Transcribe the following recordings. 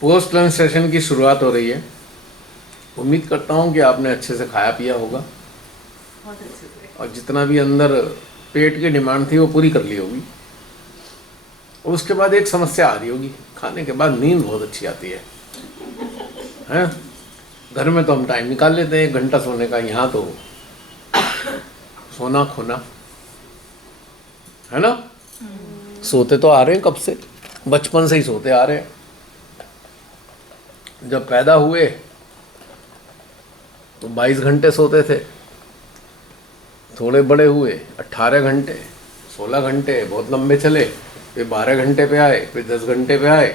Post lunch session की शुरुआत हो रही है। उम्मीद करता हूँ कि आपने अच्छे से खाया पिया होगा बहुत अच्छे से। और जितना भी अंदर पेट की डिमांड थी वो पूरी कर ली होगी। और उसके बाद एक समस्या आ रही होगी, खाने के बाद नींद बहुत अच्छी आती है, हैं? घर में तो हम टाइम निकाल लेते हैं 1 घंटा सोने का, यहाँ तो सोना खोना है ना। सोते तो आ रहे हैं कब से, बचपन से ही सोते आ रहे हैं। जब पैदा हुए तो 22 घंटे सोते थे, थोड़े बड़े हुए 18 घंटे, 16 घंटे बहुत लंबे चले, फिर 12 घंटे पे आए, फिर 10 घंटे पे आए,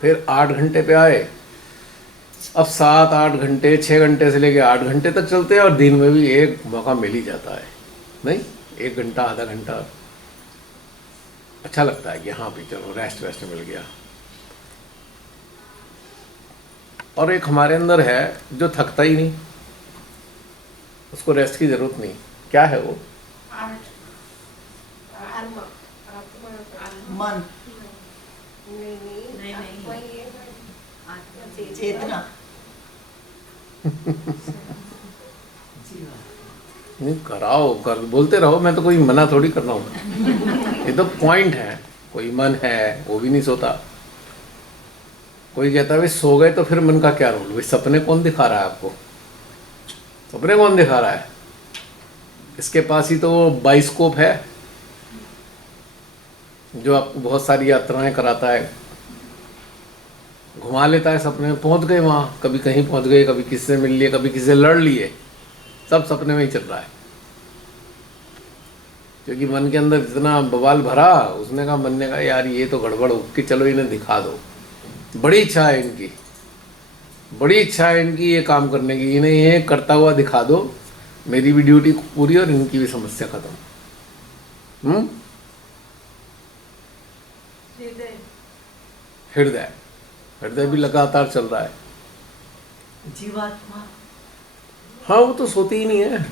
फिर 8 घंटे पे आए। अब 7-8 घंटे, 6 घंटे से लेके 8 घंटे तक चलते हैं और दिन में भी एक मौका मिल ही जाता है, नहीं 1 घंटा आधा घंटा अच्छा लगता है कि हाँ भी चलो रेस्ट वेस्ट मिल गया। और एक हमारे अंदर है जो थकता ही नहीं, उसको रेस्ट की जरूरत नहीं। क्या है वो? मन, नहीं चेतना, नहीं कराओ, कर बोलते रहो, मैं तो कोई मना थोड़ी कर रहा हूँ। ये तो पॉइंट है। कोई मन है वो भी नहीं सोता। कोई कहता है भाई सो गए तो फिर मन का क्या रोल? भाई सपने कौन दिखा रहा है आपको? सपने कौन दिखा रहा है? इसके पास ही तो बाइस्कोप है जो आपको बहुत सारी यात्राएं कराता है, घुमा लेता है सपने में। पहुंच गए वहाँ, कभी कहीं पहुंच गए, कभी किसी से मिल लिए, कभी किसी से लड़ लिए, सब सपने में ही चल रहा है। क्योंकि मन के अंदर जितना बवाल भरा, उसने कहा, मन ने कहा यार ये तो गड़बड़ हो कि चलो इन्हें दिखा दो। बड़ी इच्छा है इनकी, बड़ी इच्छा है इनकी ये काम करने की, इन्हें ये करता हुआ दिखा दो, मेरी भी ड्यूटी पूरी और इनकी भी समस्या खत्म। हृदय, हृदय भी लगातार चल रहा है। जीवात्मा, हाँ वो तो सोती ही नहीं है,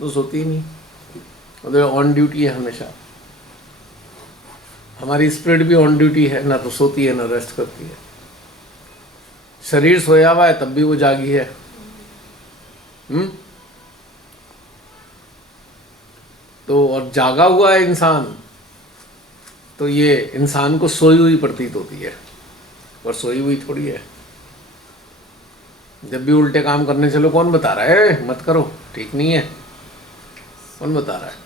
तो सोती ही नहीं, वो ऑन ड्यूटी है हमेशा। हमारी स्पिरिट भी ऑन ड्यूटी है, ना तो सोती है ना रेस्ट करती है। शरीर सोया हुआ है तब भी वो जागी है। तो और जागा हुआ है इंसान, तो ये इंसान को सोई हुई प्रतीत होती है, और सोई हुई थोड़ी है। जब भी उल्टे काम करने चलो, कौन बता रहा है मत करो, ठीक नहीं है? कौन बता रहा है?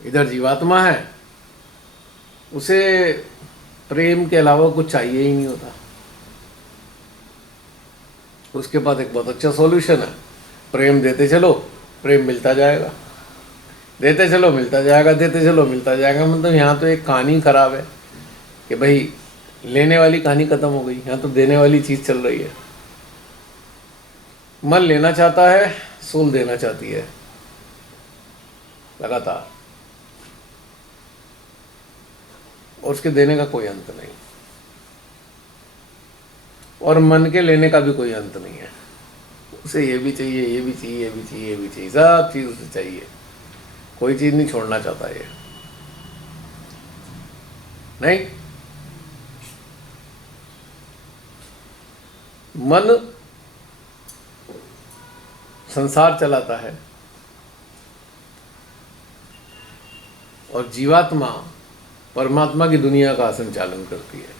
इधर जीवात्मा है, उसे प्रेम के अलावा कुछ चाहिए ही नहीं होता। उसके पास एक बहुत अच्छा सॉल्यूशन है, प्रेम देते चलो, प्रेम मिलता जाएगा, देते चलो मिलता जाएगा, देते चलो मिलता जाएगा। मतलब यहाँ तो एक कहानी खराब है कि भाई लेने वाली कहानी खत्म हो गई, यहाँ तो देने वाली चीज़ चल रही है। मन लेना चाहता है, सोल देना चाहती है लगातार, और उसके देने का कोई अंत नहीं, और मन के लेने का भी कोई अंत नहीं है। उसे ये भी चाहिए, ये भी चाहिए, ये भी चाहिए, ये भी चाहिए, सब चीज़ उसे चाहिए, कोई चीज़ नहीं छोड़ना चाहता ये, नहीं। मन संसार चलाता है और जीवात्मा परमात्मा की दुनिया का संचालन करती है।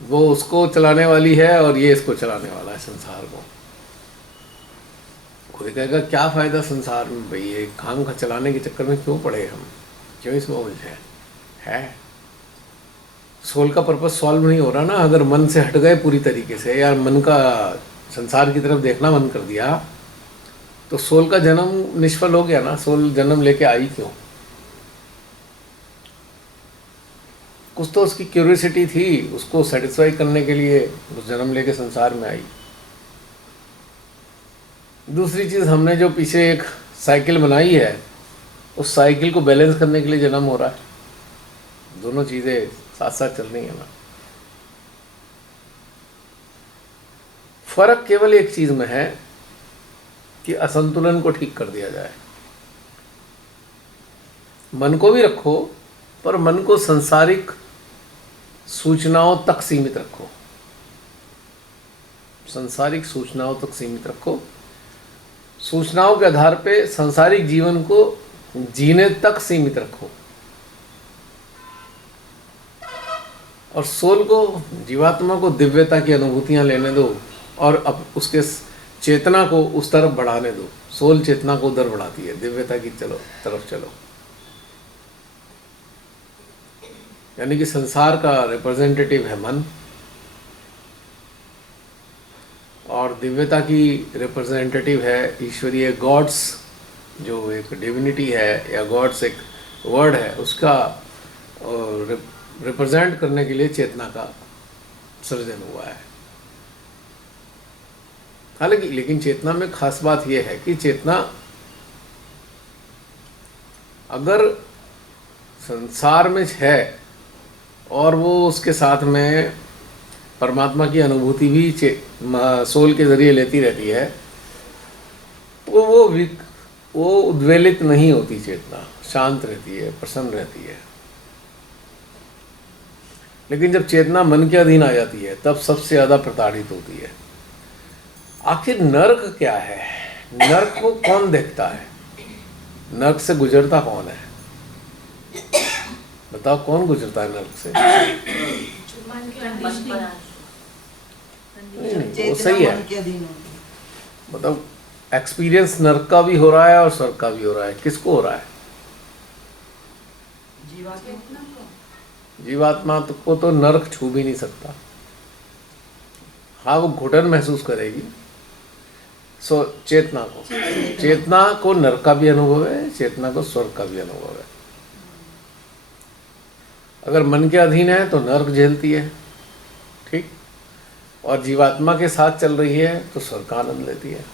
वो उसको चलाने वाली है और ये इसको चलाने वाला है, संसार को। कोई कहेगा क्या फ़ायदा संसार में, भाई ये काम का चलाने के चक्कर में क्यों पड़े हम, क्यों इसमें उलझे है? सोल का पर्पस सॉल्व नहीं हो रहा ना। अगर मन से हट गए पूरी तरीके से, यार मन का संसार की तरफ देखना बंद कर दिया, तो सोल का जन्म निष्फल हो गया ना। सोल जन्म लेके आई क्यों? कुछ तो उसकी क्यूरियोसिटी थी, उसको सेटिस्फाई करने के लिए उस जन्म लेके संसार में आई। दूसरी चीज़, हमने जो पीछे एक साइकिल बनाई है, उस साइकिल को बैलेंस करने के लिए जन्म हो रहा है। दोनों चीज़ें साथ साथ चल रही है ना। फर्क केवल एक चीज़ में है कि असंतुलन को ठीक कर दिया जाए। मन को भी रखो, पर मन को संसारिक सूचनाओं तक सीमित रखो, संसारिक सूचनाओं तक सीमित रखो। सूचनाओं के आधार पे संसारिक जीवन को जीने तक सीमित रखो, और सोल को, जीवात्मा को दिव्यता की अनुभूतियां लेने दो, और अब उसके चेतना को उस तरफ बढ़ाने दो। सोल चेतना को उधर बढ़ाती है, दिव्यता की तरफ चलो। यानी कि संसार का रिप्रेजेंटेटिव है मन, और दिव्यता की रिप्रेजेंटेटिव है ईश्वरीय गॉड्स, जो एक डिविनिटी है या गॉड्स एक वर्ड है, उसका रिप्रेजेंट करने के लिए चेतना का सृजन हुआ है। हालांकि लेकिन चेतना में खास बात यह है कि चेतना अगर संसार में है और वो उसके साथ में परमात्मा की अनुभूति भी सोल के जरिए लेती रहती है, तो वो उद्वेलित नहीं होती। चेतना शांत रहती है, प्रसन्न रहती है। लेकिन जब चेतना मन के अधीन आ जाती है, तब सबसे ज्यादा प्रताड़ित होती है। आखिर नर्क क्या है? नर्क को कौन देखता है? नर्क से गुजरता कौन है? बताओ, कौन गुजरता है नर्क से? नहीं, वो सही है। मतलब एक्सपीरियंस नर्क का भी हो रहा है और स्वर्ग का भी हो रहा है। किसको हो रहा है? जीवात्मा को तो नर्क छू भी नहीं सकता। हाँ, वो घुटन महसूस करेगी। सो चेतना को नर्क का भी अनुभव है, चेतना को स्वर्ग का भी अनुभव है। अगर मन के अधीन है तो नर्क झेलती है, ठीक, और जीवात्मा के साथ चल रही है तो स्वर्ग का आनंद लेती है।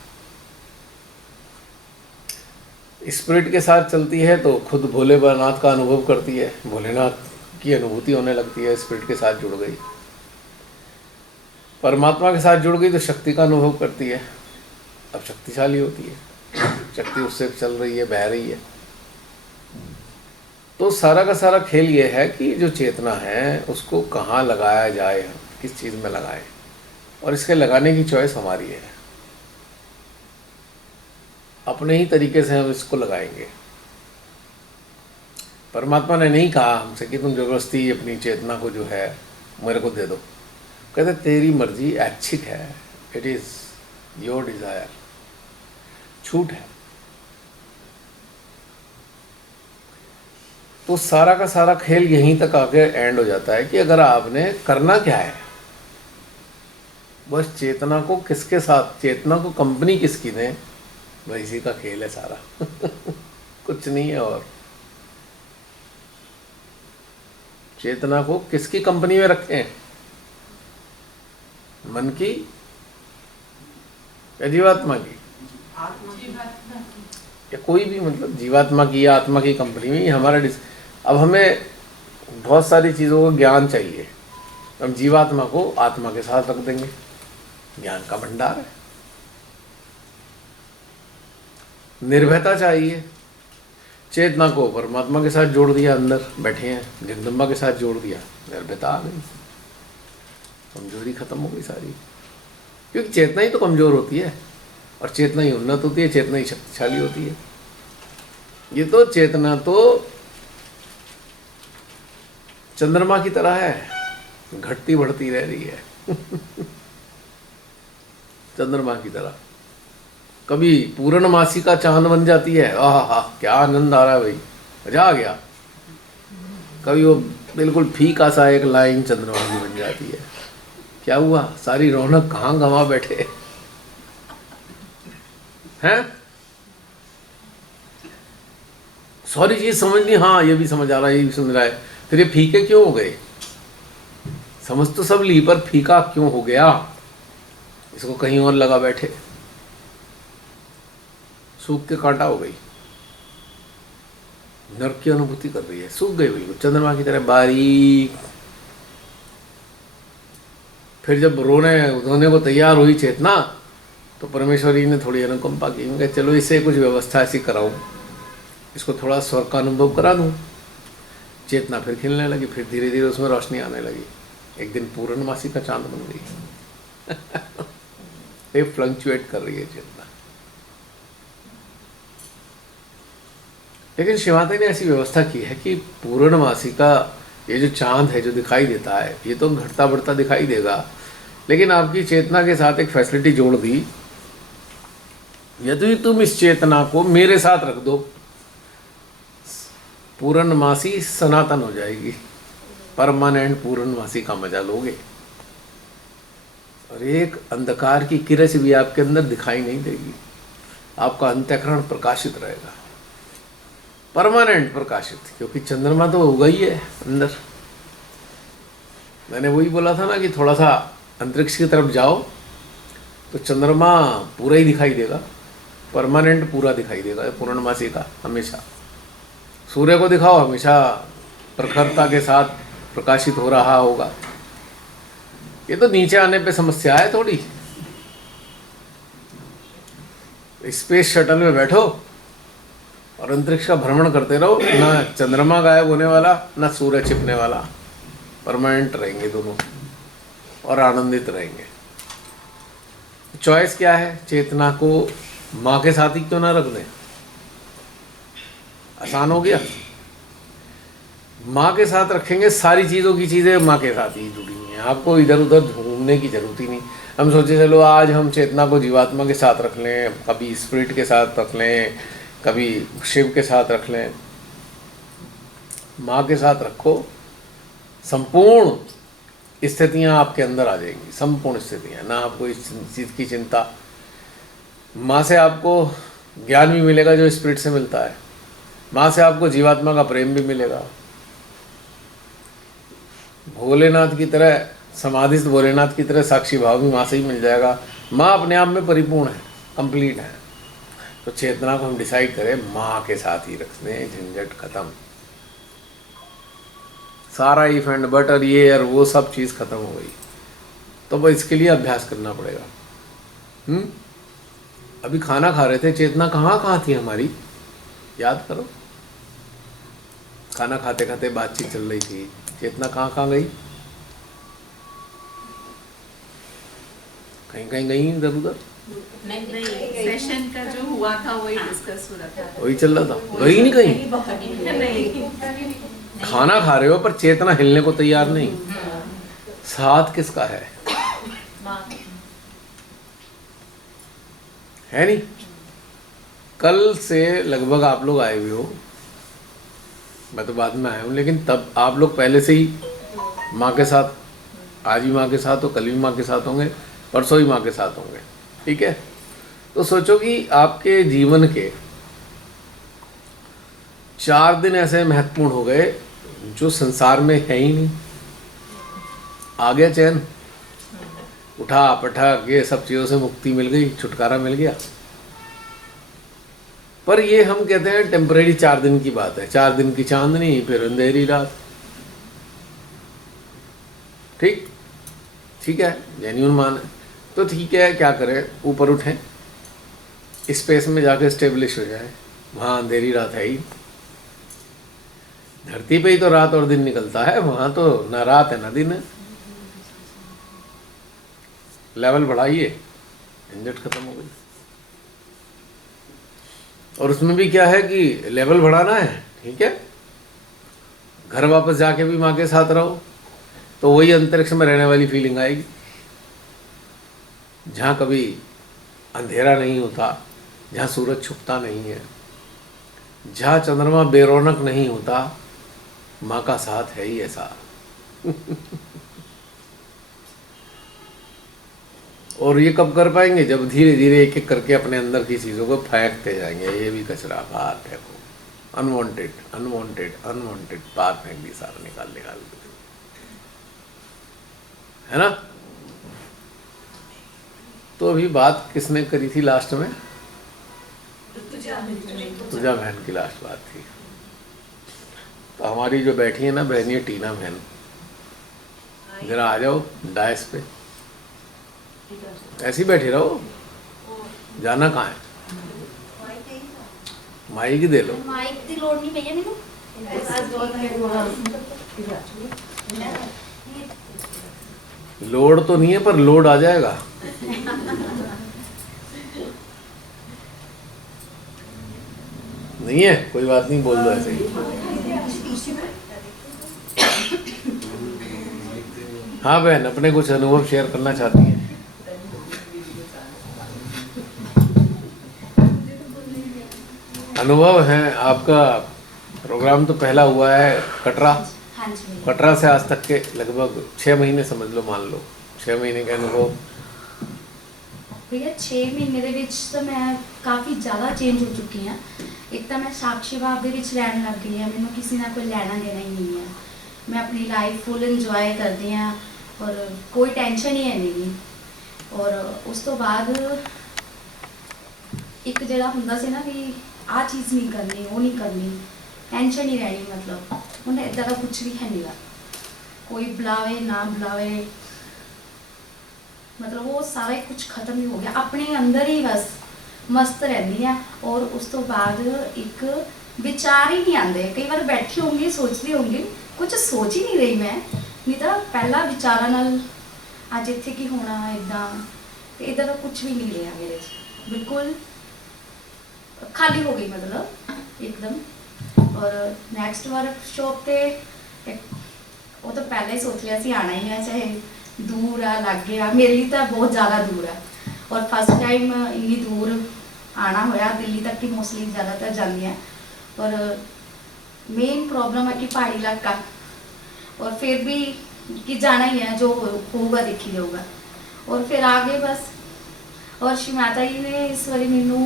स्पिरिट के साथ चलती है तो खुद भोलेनाथ का अनुभव करती है, भोलेनाथ की अनुभूति होने लगती है, स्पिरिट के साथ जुड़ गई। परमात्मा के साथ जुड़ गई तो शक्ति का अनुभव करती है, अब शक्तिशाली होती है, शक्ति उससे चल रही है, बह रही है। तो सारा का सारा खेल ये है कि जो चेतना है उसको कहाँ लगाया जाए, किस चीज़ में लगाएं, और इसके लगाने की चॉइस हमारी है। अपने ही तरीके से हम इसको लगाएंगे। परमात्मा ने नहीं कहा हमसे कि तुम जबरदस्ती अपनी चेतना को जो है मेरे को दे दो। कहते तेरी मर्जी ऐच्छिक है, इट इज़ योर डिज़ायर, छूट है। तो सारा का सारा खेल यहीं तक आके एंड हो जाता है कि अगर आपने करना क्या है, बस चेतना को किसके साथ, चेतना को कंपनी किसकी दें, वही इसी का खेल है सारा। कुछ नहीं है। और चेतना को किसकी कंपनी में रखें? मन की या जीवात्मा की? या कोई भी, मतलब जीवात्मा की या आत्मा की कंपनी में हमारा अब हमें बहुत सारी चीज़ों को ज्ञान चाहिए, हम जीवात्मा को आत्मा के साथ रख देंगे। ज्ञान का भंडार है। निर्भयता चाहिए, चेतना को परमात्मा के साथ जोड़ दिया, अंदर बैठे हैं जगदम्बा के साथ जोड़ दिया, निर्भयता आ गई, कमजोरी खत्म हो गई सारी। क्योंकि चेतना ही तो कमजोर होती है और चेतना ही उन्नत होती है, चेतना ही शक्तिशाली होती है। ये तो चेतना तो चंद्रमा की तरह है, घटती बढ़ती रह रही है। चंद्रमा की तरह कभी पूर्णमासी का चांद बन जाती है, आहा क्या आनंद आ रहा है भाई, मजा आ गया। कभी वो बिल्कुल फीका सा एक लाइन चंद्रमा की बन जाती है, क्या हुआ, सारी रौनक कहाँ गंवा बैठे हैं। सारी चीज समझ ली, हाँ ये भी समझ आ रहा है, ये भी समझ रहा है, फिर ये फीके क्यों हो गए? समझ तो सब ली, पर फीका क्यों हो गया? इसको कहीं और लगा बैठे, सूख के कांटा हो गई, नर्क की अनुभूति कर रही है, सूख गई बिल्कुल चंद्रमा की तरह बारीक। फिर जब रोने को तैयार हुई चेतना, तो परमेश्वरी ने थोड़ी अनुकंपा की, उनका चलो इसे कुछ व्यवस्था ऐसी कराऊं इसको थोड़ा स्वर्ग का अनुभव करा दूँ, चेतना फिर खिलने लगी, फिर धीरे धीरे उसमें रोशनी आने लगी। एक दिन पूर्णमासी का चांद बन गई। ये फ्लक्चुएट कर रही है चेतना। लेकिन शिवाते ने ऐसी व्यवस्था की है कि पूर्णमासी का ये जो चांद है जो दिखाई देता है, ये तो घटता बढ़ता दिखाई देगा, लेकिन आपकी चेतना के साथ एक फैसिलिटी जोड़ दी, यदि तुम इस चेतना को मेरे साथ रख दो, पूर्णमासी सनातन हो जाएगी, परमानेंट पूर्णमासी का मजा लोगे, और एक अंधकार की किरण भी आपके अंदर दिखाई नहीं देगी। आपका अंतःकरण प्रकाशित रहेगा, परमानेंट प्रकाशित, क्योंकि चंद्रमा तो होगा ही है अंदर। मैंने वही बोला था ना कि थोड़ा सा अंतरिक्ष की तरफ जाओ तो चंद्रमा पूरा ही दिखाई देगा, परमानेंट पूरा दिखाई देगा पूर्णमासी का। हमेशा सूर्य को दिखाओ, हमेशा प्रखरता के साथ प्रकाशित हो रहा होगा। ये तो नीचे आने पे समस्या है थोड़ी। स्पेस शटल में बैठो और अंतरिक्ष का भ्रमण करते रहो, ना चंद्रमा गायब होने वाला, ना सूर्य छिपने वाला, परमानेंट रहेंगे दोनों और आनंदित रहेंगे। चॉइस क्या है? चेतना को माँ के साथ ही क्यों ना रख दें? आसान हो गया। माँ के साथ रखेंगे, सारी चीज़ों की चीज़ें माँ के साथ ही जुड़ी हुई हैं, आपको इधर उधर घूमने की जरूरत ही नहीं। हम सोचे चलो आज हम चेतना को जीवात्मा के साथ रख लें, कभी स्पिरिट के साथ रख लें, कभी शिव के साथ रख लें। माँ के साथ रखो, संपूर्ण स्थितियाँ आपके अंदर आ जाएंगी, संपूर्ण स्थितियाँ, ना आपको इस चीज़ की चिंता। माँ से आपको ज्ञान भी मिलेगा जो स्पिरिट से मिलता है, माँ से आपको जीवात्मा का प्रेम भी मिलेगा। भोलेनाथ की तरह, समाधिस्थ भोलेनाथ की तरह साक्षी भाव भी माँ से ही मिल जाएगा। माँ अपने आप में परिपूर्ण है, कंप्लीट है। तो चेतना को हम डिसाइड करें माँ के साथ ही रख दें, झंझट खत्म, सारा इफ एंड बट और ये और वो सब चीज़ खत्म हो गई। तो बस इसके लिए अभ्यास करना पड़ेगा। अभी खाना खा रहे थे, चेतना कहाँ कहाँ थी हमारी, याद करो। खाना खाते खाते बातचीत चल रही थी, चेतना कहाँ कहाँ गई? कहीं कहीं गई इधर उधर, नहीं, सेशन का जो हुआ था वही डिस्कस हो रहा था, वही चल रहा था, गई नहीं कहीं। नहीं खाना खा रहे हो पर चेतना हिलने को तैयार नहीं। साथ किसका है नहीं? कल से लगभग आप लोग आए हुए हो, मैं तो बाद में आया हूँ, लेकिन तब आप लोग पहले से ही माँ के साथ, आज भी माँ के साथ हो, कल भी माँ के साथ होंगे, परसों ही माँ के साथ होंगे, ठीक है? तो सोचो कि आपके जीवन के 4 दिन ऐसे महत्वपूर्ण हो गए जो संसार में है ही नहीं। आ गया चैन, उठा पटक ये सब चीज़ों से मुक्ति मिल गई, छुटकारा मिल गया। पर ये हम कहते हैं टेम्परेरी 4 दिन की बात है, 4 दिन की चांदनी फिर अंधेरी रात। ठीक है, जेन्युइन मान है तो ठीक है, क्या करें, ऊपर उठें, स्पेस में जाके स्टेब्लिश हो जाए। वहाँ अंधेरी रात है ही, धरती पे ही तो रात और दिन निकलता है, वहाँ तो ना रात है ना दिन है। लेवल बढ़ाइए, झंझट खत्म हो गई। और उसमें भी क्या है कि लेवल बढ़ाना है, ठीक है, घर वापस जाके भी माँ के साथ रहो तो वही अंतरिक्ष में रहने वाली फीलिंग आएगी, जहाँ कभी अंधेरा नहीं होता, जहाँ सूरज छुपता नहीं है, जहाँ चंद्रमा बेरौनक नहीं होता, माँ का साथ है ही ऐसा। और ये कब कर पाएंगे? जब धीरे धीरे एक एक करके अपने अंदर की चीज़ों को फेंकते जाएंगे। ये भी कचरा बाहर फेंको, अनवांटेड अनवांटेड अनवांटेड बाहर फेंक दी, सारा निकाल निकाल है ना। तो अभी बात किसने करी थी लास्ट में? पूजा बहन की लास्ट बात थी। तो हमारी जो बैठी है ना बहनी टीना बहन, जरा आ जाओ डायस पे, ऐसे ही बैठे रहो, जाना कहाँ है? माइक ही दे लो। ਮਾਈਕ ਦੀ ਲੋੜ ਨਹੀਂ ਪਈ ਹੈ ਮੈਨੂੰ। लोड तो नहीं है पर लोड आ जाएगा। नहीं है, कोई बात नहीं, बोल दो ऐसे ही। हाँ बहन, अपने कुछ अनुभव शेयर करना चाहती हैं? अनुभव है आपका। प्रोग्राम तो पहला हुआ है कटरा। हाँ जी कटरा से आज तक के लगभग 6 महीने समझ लो, मान लो 6 महीने का अनुभव। भैया 6 ਮਹੀਨੇ ਦੇ ਵਿੱਚ ਤਾਂ ਮੈਂ ਕਾਫੀ ਜ਼ਿਆਦਾ ਚੇਂਜ ਹੋ ਚੁੱਕੀ ਹਾਂ। ਇੱਕ ਤਾਂ ਮੈਂ ਸਾਖਸ਼ੀ ਭਾਵ ਦੇ ਵਿੱਚ ਰਹਿਣ ਲੱਗ ਗਈ ਹਾਂ, ਮੈਨੂੰ ਕਿਸੇ ਨਾਲ ਕੋਈ ਲੈਣਾ ਦੇਣਾ ਹੀ ਨਹੀਂ ਹੈ। ਮੈਂ ਆਪਣੀ ਲਾਈਫ ਫੁੱਲ ਇੰਜੋਏ ਕਰਦੀ ਹਾਂ ਔਰ ਕੋਈ ਟੈਨਸ਼ਨ ਹੀ ਹੈ ਨਹੀਂ। ਔਰ ਉਸ ਤੋਂ ਬਾਅਦ ਇੱਕ ਜਿਹੜਾ ਹੁੰਦਾ ਸੀ ਨਾ ਵੀ ਆਹ ਚੀਜ਼ ਨਹੀਂ ਕਰਨੀ, ਉਹ ਨਹੀਂ ਕਰਨੀ, ਟੈਨਸ਼ਨ ਹੀ ਰਹਿਣੀ, ਮਤਲਬ ਹੁਣ ਇੱਦਾਂ ਦਾ ਕੁਝ ਵੀ ਹੈ ਨਹੀਂਗਾ। ਕੋਈ ਬੁਲਾਵੇ ਨਾ ਬੁਲਾਵੇ, मतलब वो सारा ही कुछ खत्म ही हो गया, अपने अंदर ही बस मस्त रहनी है। और उस तो बाद एक विचार ही नहीं आते। कई बार बैठी होंगी सोचती होंगी, कुछ सोच ही नहीं रही मैं, नहीं तो पहला विचारा नाल अज इत्थे की होना इदा इधर कुछ भी नहीं रहा मेरे च, बिल्कुल खाली हो गई मतलब एकदम। और नैक्सट वर्कशॉप पे वो तो पहले ही सोच लिया सी आना ही है, चाहे दूर आ लग गया, मेरे लिए तो बहुत ज़्यादा दूर है। और फर्स्ट टाइम इन्नी दूर आना होया, दिल्ली तक की मोस्टली ज़्यादातर जाती हैं। और मेन प्रॉब्लम है कि पहाड़ी इलाका, और फिर भी कि जाना ही है, जो होगा देखी जाऊगा। और फिर आगे बस, और श्री माता जी ने इस बारी मैनू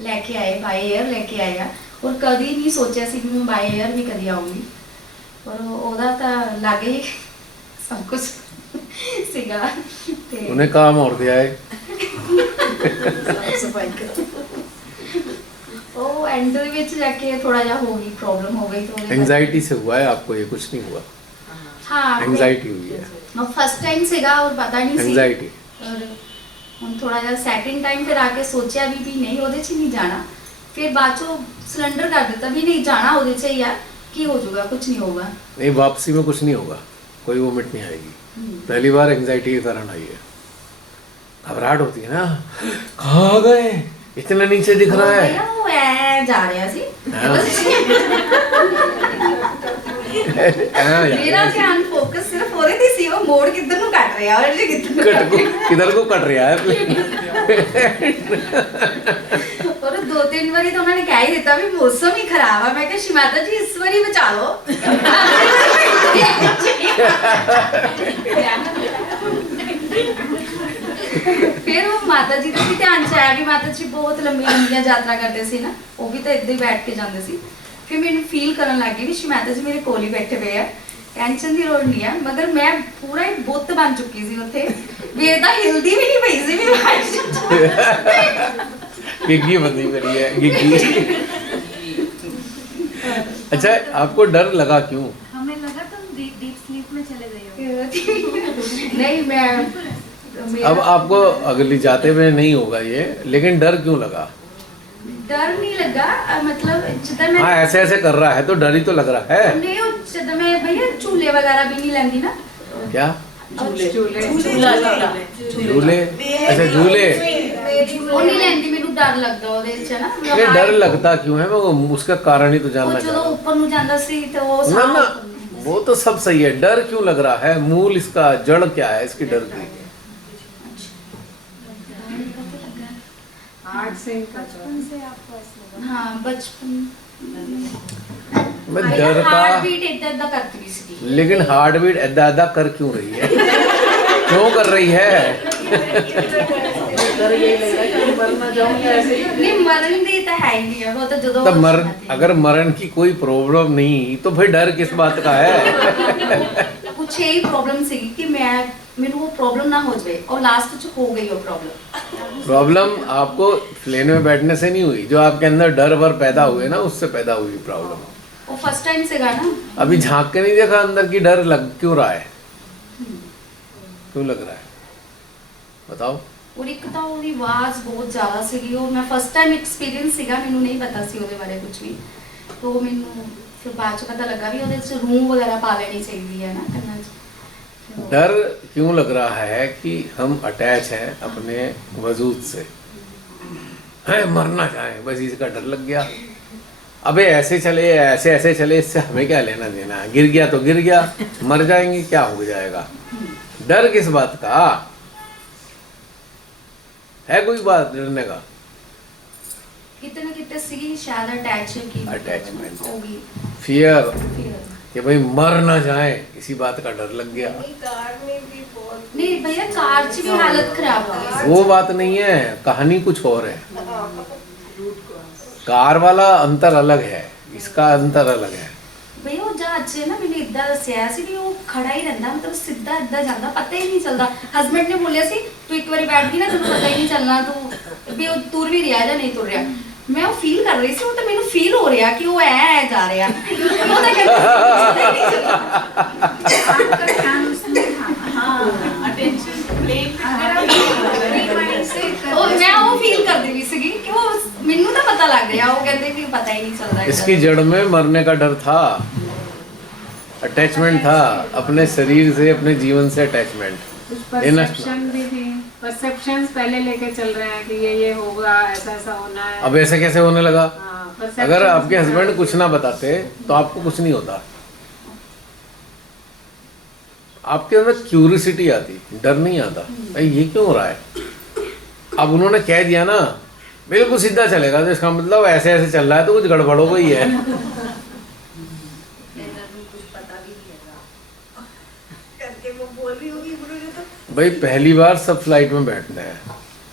लैके आए, बाय एयर लैके आए आ। और कभी नहीं सोचा सी मैं बाय एयर भी कभी आऊँगी, और ਉਹਦਾ ਤਾਂ लागे ही सब कुछ सीगा ते उन्हें काम और दिया है। ਉਹ एंड ਵਿੱਚ जाके थोड़ा जा हो गई, प्रॉब्लम हो गई। तो एंजाइटी से हुआ है आपको, ये कुछ नहीं हुआ? हाँ एंजाइटी हुई है। मैं फर्स्ट टाइम सीगा और पता नहीं सी, एंजाइटी। और ਹੁਣ थोड़ा जा सेकंड टाइम फिर आके सोचा भी नहीं ਉਹਦੇ 'ਚ नहीं जाना। फिर बाद चो सिलेंडर कर दिता भी नहीं जाना ਉਹਦੇ 'ਚ यार, की हो जाएगा, कुछ नहीं होगा। नहीं, वापसी में कुछ नहीं होगा, कोई वोमिट नहीं आएगी। पहली बार एंजाइटी के कारण आई है, घबराहट होती है ना, कहाँ गए, इतना नीचे दिख रहा है। भैया वो ऐ जा रहा सी, मेरा ध्यान फोकस सिर्फ हो रही थी, वो मोड़ किधर को काट रहा है और ये किधर को कट रहा है। और 2-3 बारी तो उन्होंने कह ही दिता भी मौसम ही खराब है। मैं कहा शिमाता जी इस बारी बचा लो। फिर वो माता जी का भी ध्यान से आया कि माता जी बहुत लंबी यात्रा करते सी ना, वो भी तो इधर ही बैठ के जाते सी। फिर मैंने फील करने लग गई भी शिमाता जी मेरे कोल ही बैठे हुए हैं, टेंशन की लोड़ नहीं है। मगर मैं पूरा ही बुत बन चुकी सी उत्थे, मेरे तो हिलदी भी नहीं पई सी भी। गिग्गी बंदी करी है, गिग्गी। अच्छा, आपको डर लगा क्यों? हमें लगा तुम डीप स्लीप में चले गए हो। नहीं मैं अब आपको अगली जाते हुए नहीं होगा ये, लेकिन डर क्यों लगा? डर नहीं लगा, मतलब जितना मैं हाँ, ऐसे ऐसे कर रहा है तो डर ही तो लग रहा है। नहीं जितना मैं भैया झूले वगैरह भी नहीं लेंगी ना। क्या झूले झूले? अच्छा, झूले। वो नहीं लेंदी, मेनू डर लगदा ਉਹਦੇ ਵਿੱਚ ना। ये डर लगता क्यों है, मैं उसका कारण ही तो वो जानना जो चाहता हूँ। ऊपर नु जांदा सी ते वो ना ना, वो तो सब सही है, डर क्यों लग रहा है, मूल इसका जड़ क्या है इसकी डर की? बचपन से आपको ऐसा लगा? हाँ बचपन मैं डर का, हार्ट बीट इतना करती भी सी। लेकिन हार्ट बीट ऐदा ऐदा कर क्यों रही है? क्यों कर रही है? नहीं मरण दी तो है ही नहीं है, वो तो ਜਦੋਂ तब मरण, अगर मरण की कोई प्रॉब्लम नहीं तो फिर डर किस बात का है? कुछ यही प्रॉब्लम सी कि मैनू वो प्रॉब्लम ना हो जाए, और लास्ट च हो गई वो प्रॉब्लम। प्रॉब्लम आपको प्लेन में बैठने से नहीं हुई, जो आपके अंदर डर वर पैदा हुए ना, उससे पैदा हुई प्रॉब्लम। वो फर्स्ट टाइम से ना अभी झांक के नहीं देखा अंदर की डर लग क्यों रहा है? क्यों लग रहा है बताओ? ਔਰ ਇੱਕ ਤਾਂ ਉਹਦੀ ਆਵਾਜ਼ ਬਹੁਤ ਜ਼ਿਆਦਾ ਸੀਗੀ। ਉਹ ਮੈਂ ਫਸਟ ਟਾਈਮ ਐਕਸਪੀਰੀਅੰਸ ਸੀਗਾ, ਮੈਨੂੰ ਨਹੀਂ ਪਤਾ ਸੀ ਉਹਦੇ ਬਾਰੇ ਕੁਝ ਵੀ। तो ਮੈਨੂੰ ਫਿਰ ਬਾਅਦ ਚ ਪਤਾ ਲੱਗਾ ਵੀ ਉਹਦੇ ਚ रूम वगैरह पा लेनी चाहिए है ना ਕੰਨਾਂ 'ਚ। डर क्यों लग रहा है कि हम अटैच हैं अपने वजूद से, है मरना चाहें, बस इसका डर लग गया। अबे ऐसे चले ऐसे ऐसे चले, इससे हमें क्या लेना देना, गिर गया तो गिर गया, मर जाएंगे क्या हो जाएगा। डर किस बात का है, कोई बात डरने का। कितने ना कितने सी शायद Attachment. होगी फियर फिर। कि भाई मर ना जाए, इसी बात का डर लग गया। कार में भी बहुत नहीं भैया कार च भी हालत खराब हो गई। वो बात नहीं है, कहानी कुछ और है। कार वाला अंतर अलग है, इसका अंतर अलग है। ਭਈ ਉਹ ਜਹਾਜ਼ 'ਚ ਨਾ ਮੈਨੂੰ ਇਦਾਂ ਦੱਸਿਆ ਸੀ ਵੀ ਉਹ ਖੜਾ ਹੀ ਰਹਿੰਦਾ, ਮਤਲਬ ਸਿੱਧਾ ਇਦਾਂ ਜਾਂਦਾ, ਪਤਾ ਹੀ ਨਹੀਂ ਚੱਲਦਾ। ਹਸਬੰਡ ਨੇ ਬੋਲਿਆ ਸੀ ਤੂੰ ਇੱਕ ਵਾਰੀ ਬੈਠ ਗਈ ਨਾ ਤੈਨੂੰ ਪਤਾ ਹੀ ਨਹੀਂ ਚੱਲਣਾ ਤੂੰ ਵੀ ਉਹ ਤੁਰ ਵੀ ਰਿਹਾ ਜਾਂ ਨਹੀਂ ਤੁਰ ਰਿਹਾ। ਮੈਂ ਉਹ ਫੀਲ ਕਰ ਰਹੀ ਸੀ, ਉਹ ਤਾਂ ਮੈਨੂੰ ਫੀਲ ਹੋ ਰਿਹਾ ਕਿ ਉਹ ਐ ਜਾ ਰਿਹਾ। ਉਹ ਤਾਂ ਕਹਿੰਦਾ ਨਹੀਂ ਚੱਲਣਾ। आपका ध्यान उसमें हाँ अटेंशन प्लेन ਉਹ ਮੈਂ ਉਹ ਫੀਲ ਕਰਦੀ ਵੀ ਸੀਗੀ ਕਿ ਉਹ ਮੈਨੂੰ ਤਾਂ ਪਤਾ ਲੱਗ ਰਿਹਾ। ਉਹ ਕਹਿੰਦੇ ਕਿ ਪਤਾ ਹੀ नहीं ਚੱਲਦਾ। इसकी जड़ में मरने का डर था, अटैचमेंट था अपने शरीर से, अपने जीवन से अटैचमेंट। कुछ परसेप्शन भी थी, परसेप्शंस पहले लेके चल रहे हैं कि ये होगा, ऐसा ऐसा होना है। अब ऐसे कैसे होने लगा। हाँ, perceptions अगर आपके भी हस्बैंड हैं। कुछ ना बताते तो आपको कुछ नहीं होता। आपके अंदर क्यूरियोसिटी आती, डर नहीं आता भाई ये क्यों हो रहा है। अब उन्होंने कह दिया ना बिल्कुल सीधा चलेगा, तो इसका मतलब ऐसे ऐसे चल रहा है तो कुछ गड़बड़ हो गई है। करके वो बोल रही होगी बोलोगे तो भाई पहली बार सब फ्लाइट में बैठते हैं,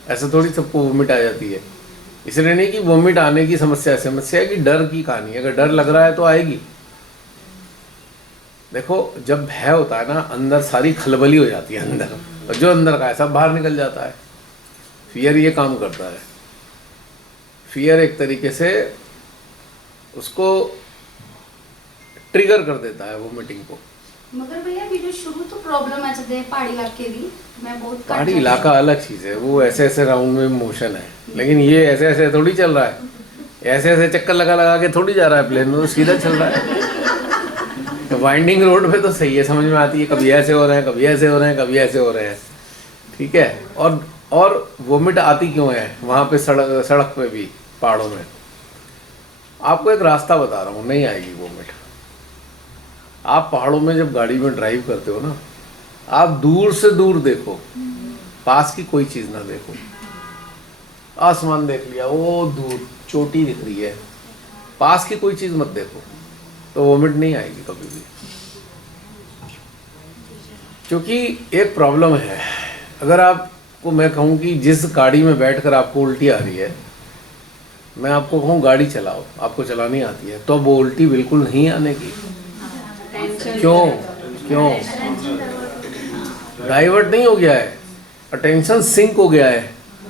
ऐसा थोड़ी सबको वोमिट आ जाती है। इसलिए नहीं कि वोमिट आने की समस्या है, समस्या है कि डर की कहानी। अगर डर लग रहा है तो आएगी। देखो जब भय होता है ना, अंदर सारी खलबली हो जाती है अंदर, और जो अंदर का है सब बाहर निकल जाता है। फियर ये काम करता है। फियर एक तरीके से उसको ट्रिगर कर देता है वोमिटिंग को। मगर भैया मेरे शुरू तो प्रॉब्लम आ जाते हैं पहाड़ी इलाके की। मैं बहुत घट पहाड़ी जाती इलाका अलग चीज़ है, वो ऐसे ऐसे राउंड में मोशन है, लेकिन ये ऐसे ऐसे थोड़ी चल रहा है। ऐसे ऐसे चक्कर लगा लगा के थोड़ी जा रहा है प्लेन में, तो सीधा चल रहा है। तो वाइंडिंग रोड पे तो सही है, समझ में आती है, कभी ऐसे हो रहे हैं, कभी ऐसे हो रहे हैं, कभी ऐसे हो रहे हैं, ठीक है। और वोमिट आती क्यों है वहाँ पे, सड़क पे भी, पहाड़ों में। आपको एक रास्ता बता रहा हूँ, नहीं आएगी वोमिट। आप पहाड़ों में जब गाड़ी में ड्राइव करते हो ना, आप दूर से दूर देखो, पास की कोई चीज़ ना देखो। आसमान देख लिया, वो दूर चोटी दिख रही है, पास की कोई चीज़ मत देखो, तो वोमिट नहीं आएगी कभी भी। क्योंकि एक प्रॉब्लम है, अगर आपको मैं कहूँ कि जिस गाड़ी में बैठकर आपको उल्टी आ रही है, मैं आपको कहूँ गाड़ी चलाओ, आपको चलानी आती है, तो वो उल्टी बिल्कुल नहीं आने की। क्यों क्यों डाइवर्ट नहीं हो गया है, अटेंशन सिंक हो गया है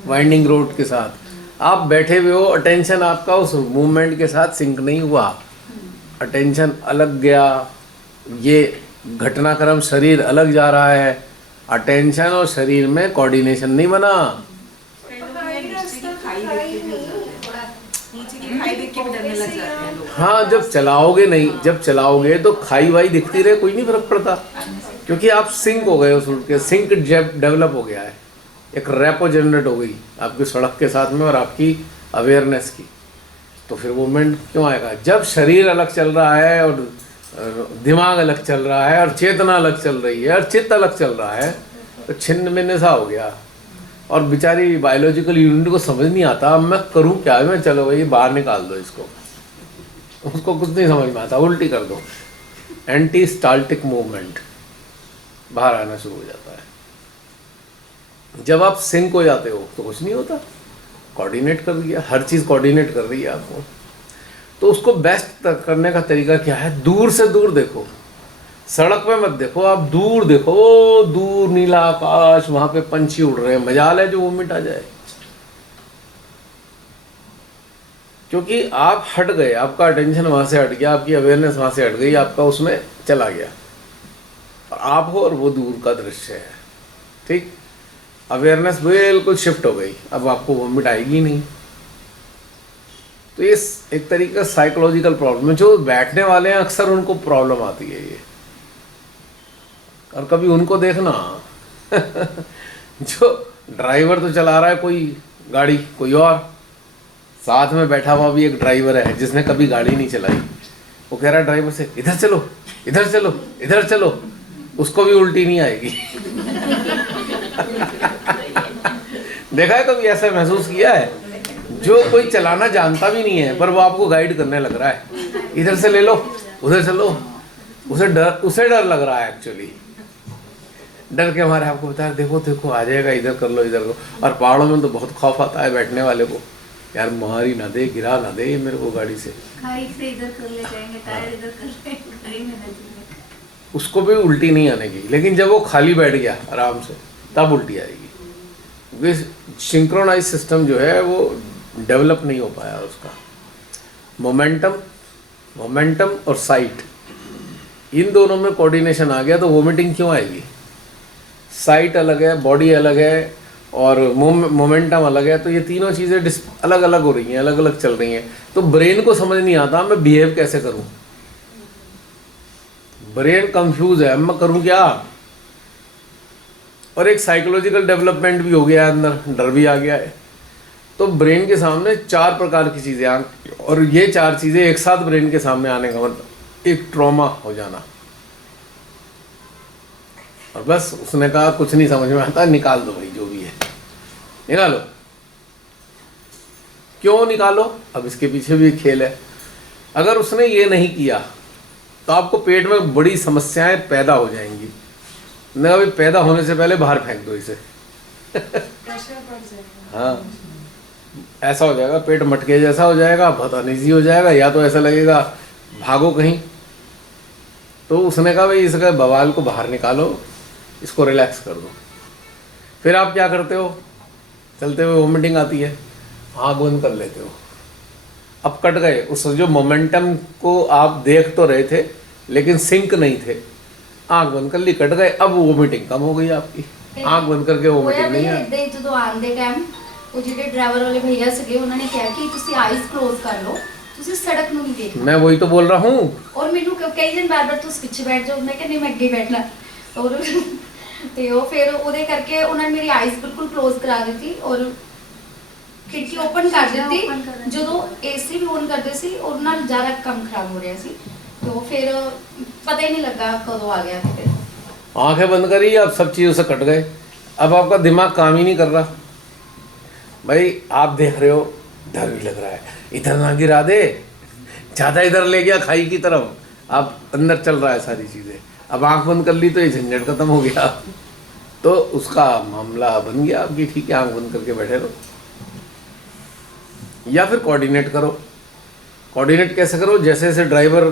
वाइंडिंग रोड के साथ। आप बैठे हुए हो, अटेंशन आपका उस मूवमेंट के साथ सिंक नहीं हुआ, अटेंशन अलग गया, ये घटनाक्रम शरीर अलग जा रहा है, अटेंशन और शरीर में कोऑर्डिनेशन नहीं बना। नीचे की खाई देख के भी डरने लग जाते हैं लोग। हाँ जब चलाओगे नहीं, जब चलाओगे तो खाई वाई दिखती रहे, कोई नहीं फर्क पड़ता, क्योंकि आप सिंक हो गए, उस के सिंक डेवलप हो गया है, एक रैपो जनरेट हो गई आपकी सड़क के साथ में और आपकी अवेयरनेस की। तो फिर मूवमेंट क्यों आएगा। जब शरीर अलग चल रहा है और दिमाग अलग चल रहा है और चेतना अलग चल रही है और चित्त अलग चल रहा है, तो छिन्न भिन्न सा हो गया। और बेचारी बायोलॉजिकल यूनिट को समझ नहीं आता, अब मैं करूं क्या, मैं चलो भाई बाहर निकाल दो इसको, उसको कुछ नहीं समझ में आता, उल्टी कर दो, एंटी स्टाल्टिक मूवमेंट बाहर आना शुरू हो जाता है। जब आप सिंक हो जाते हो तो कुछ नहीं होता, कोऑर्डिनेट कर दिया, हर चीज़ कोऑर्डिनेट कर रही है आपको। तो उसको बेस्ट करने का तरीका क्या है, दूर से दूर देखो, सड़क पे मत देखो, आप दूर देखो, दूर नीला आकाश, वहाँ पे पंछी उड़ रहे हैं, मजाल है जो वोमिट आ जाए। क्योंकि आप हट गए, आपका अटेंशन वहाँ से हट गया, आपकी अवेयरनेस वहाँ से हट गई, आपका उसमें चला गया, आप हो और वो दूर का दृश्य है, ठीक। अवेयरनेस बिल्कुल शिफ्ट हो गई, अब आपको वॉमिट आएगी नहीं। तो ये एक तरीके का साइकोलॉजिकल प्रॉब्लम है। जो बैठने वाले हैं अक्सर उनको प्रॉब्लम आती है ये। और कभी उनको देखना जो ड्राइवर तो चला रहा है कोई गाड़ी, कोई और साथ में बैठा हुआ भी एक ड्राइवर है जिसने कभी गाड़ी नहीं चलाई, वो कह रहा है ड्राइवर से इधर चलो इधर चलो इधर चलो, उसको भी उल्टी नहीं आएगी। देखा है कभी ऐसा महसूस किया है? जो कोई चलाना जानता भी नहीं है पर वो आपको गाइड करने लग रहा है, इधर से ले लो उधर चलो, उसे डर लग रहा है एक्चुअली। डर के हमारे आपको बता देखो देखो आ जाएगा, इधर कर लो इधर करो। और पहाड़ों में तो बहुत खौफ आता है बैठने वाले को, यार मार ही ना दे, गिरा ना दे मेरे को गाड़ी से। खाई से इधर कर ले जाएंगे, टायर इधर कर ले, गाड़ी में न जाएंगे। उसको भी उल्टी नहीं आने की, लेकिन जब वो खाली बैठ गया आराम से तब उल्टी आएगी, क्योंकि सिंक्रोनाइज सिस्टम जो है वो डेवलप नहीं हो पाया उसका। मोमेंटम और साइट, इन दोनों में कोऑर्डिनेशन आ गया तो वोमिटिंग क्यों आएगी? साइट अलग है, बॉडी अलग है और मोमेंटम अलग है, तो ये तीनों चीज़ें अलग अलग हो रही हैं, अलग अलग चल रही हैं। तो ब्रेन को समझ नहीं आता मैं बिहेव कैसे करूं, ब्रेन कंफ्यूज है, मैं करूं क्या। और एक साइकोलॉजिकल डेवलपमेंट भी हो गया है, अंदर डर भी आ गया है। तो ब्रेन के सामने 4 प्रकार की चीज़ें और ये 4 चीज़ें एक साथ ब्रेन के सामने आने का मतलब एक ट्रॉमा हो जाना। और बस उसने कहा कुछ नहीं समझ में आता, निकाल दो भाई जो भी है निकालो। क्यों निकालो? अब इसके पीछे भी खेल है। अगर उसने ये नहीं किया तो आपको पेट में बड़ी समस्याएं पैदा हो जाएंगी। नहीं, अभी पैदा होने से पहले बाहर फेंक दो इसे। हाँ, ऐसा हो जाएगा, पेट मटके जैसा हो जाएगा, बहुत अनईजी हो जाएगा, या तो ऐसा लगेगा भागो कहीं। तो उसने कहा भाई इसका बवाल को बाहर निकालो, इसको रिलैक्स कर दो। फिर आप क्या करते हो? चलते हुए वोमिटिंग आती है, आँख बंद कर लेते हो। अब कट गए उस जो मोमेंटम को आप देख तो रहे थे लेकिन सिंक नहीं थे, आँख बंद कर ली, कट गए। अब वोमिटिंग कम हो गई आपकी, आँख बंद करके वोमिटिंग नहीं है। ਇਦਾਂ ਜਦੋਂ ਆਂਦੇ ਟਾਈਮ ਉਹ ਜਿਹੜੇ ਡਰਾਈਵਰ ਵਾਲੇ ਭਈਆ ਸੀਗੇ ਉਹਨਾਂ ਨੇ ਕਿਹਾ ਕਿ ਤੁਸੀਂ ਆਈਜ਼ ক্লোਜ਼ ਕਰ ਲਓ, ਤੁਸੀਂ ਸੜਕ ਨੂੰ ਨਹੀਂ ਦੇਖਣਾ। मैं वही तो बोल रहा हूँ। और ਮੈਨੂੰ ਕਈ ਦਿਨ ਬਾਰ-ਬਾਰ ਤੁਸੀਂ ਪਿੱਛੇ ਬੈਠ ਜਾਓ, ਮੈਂ ਕਹਿੰਦੀ ਮੈਂ ਅੱਗੇ ਬੈਠਣਾ। और ਤੇ ਉਹ ਫਿਰ ਉਹਦੇ ਕਰਕੇ ਉਹਨਾਂ ਨੇ ਮੇਰੀ ਆਈਜ਼ ਬਿਲਕੁਲ ক্লোਜ਼ ਕਰਾ ਦਿੱਤੀ ਔਰ ਖਿੜਕੀ ਓਪਨ ਕਰ ਦਿੱਤੀ। ਜਦੋਂ ਏਸੀ ਵੀ ਔਨ ਕਰਦੇ ਸੀ ਔਰ ਨਾਲ ਜ਼ਿਆਦਾ ਕੰਮ ਖਰਾਬ ਹੋ ਰਿਹਾ ਸੀ, तो फिर पता ही नहीं लगा कदों आ गया। फिर आंखें बंद करी, अब सब चीज़ों से कट गए। अब आपका दिमाग काम ही नहीं कर रहा। भाई आप देख रहे हो डर भी लग रहा है, इधर ना गिरा दे, ज़्यादा इधर ले गया खाई की तरफ, अब अंदर चल रहा है सारी चीज़ें। अब आंख बंद कर ली तो ये झंझट खत्म हो गया, तो उसका मामला बन गया आपकी। ठीक है, आंख बंद करके बैठे रहो, या फिर कोऑर्डिनेट करो। कोऑर्डिनेट कैसे करो? जैसे जैसे ड्राइवर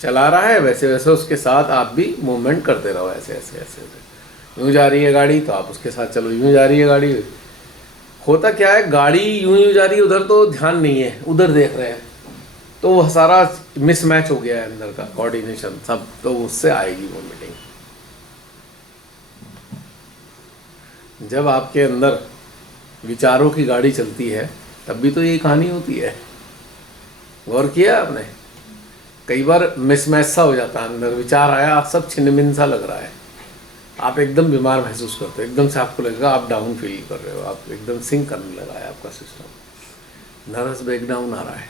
चला रहा है वैसे वैसे उसके साथ आप भी मूवमेंट करते रहो, ऐसे ऐसे ऐसे ऐसे। यूँ जा रही है गाड़ी तो आप उसके साथ चलो, यूँ जा रही है गाड़ी। होता क्या है, गाड़ी यूँ यूँ जा रही है, उधर तो ध्यान नहीं है, उधर देख रहे हैं, तो वह सारा मिसमैच हो गया है अंदर का कोऑर्डिनेशन सब, तो उससे आएगी वोमिटिंग। जब आपके अंदर विचारों की गाड़ी चलती है तब भी तो यही कहानी होती है। गौर किया आपने? कई बार मिसमैच सा हो जाता है, अंदर विचार आया, सब छिन्न-भिन्न सा लग रहा है, आप एकदम बीमार महसूस करते हो, एकदम से आपको लगेगा आप डाउन फील कर रहे हो, आप एकदम सिंक करने लगा है आपका सिस्टम, नर्वस ब्रेकडाउन आ रहा है,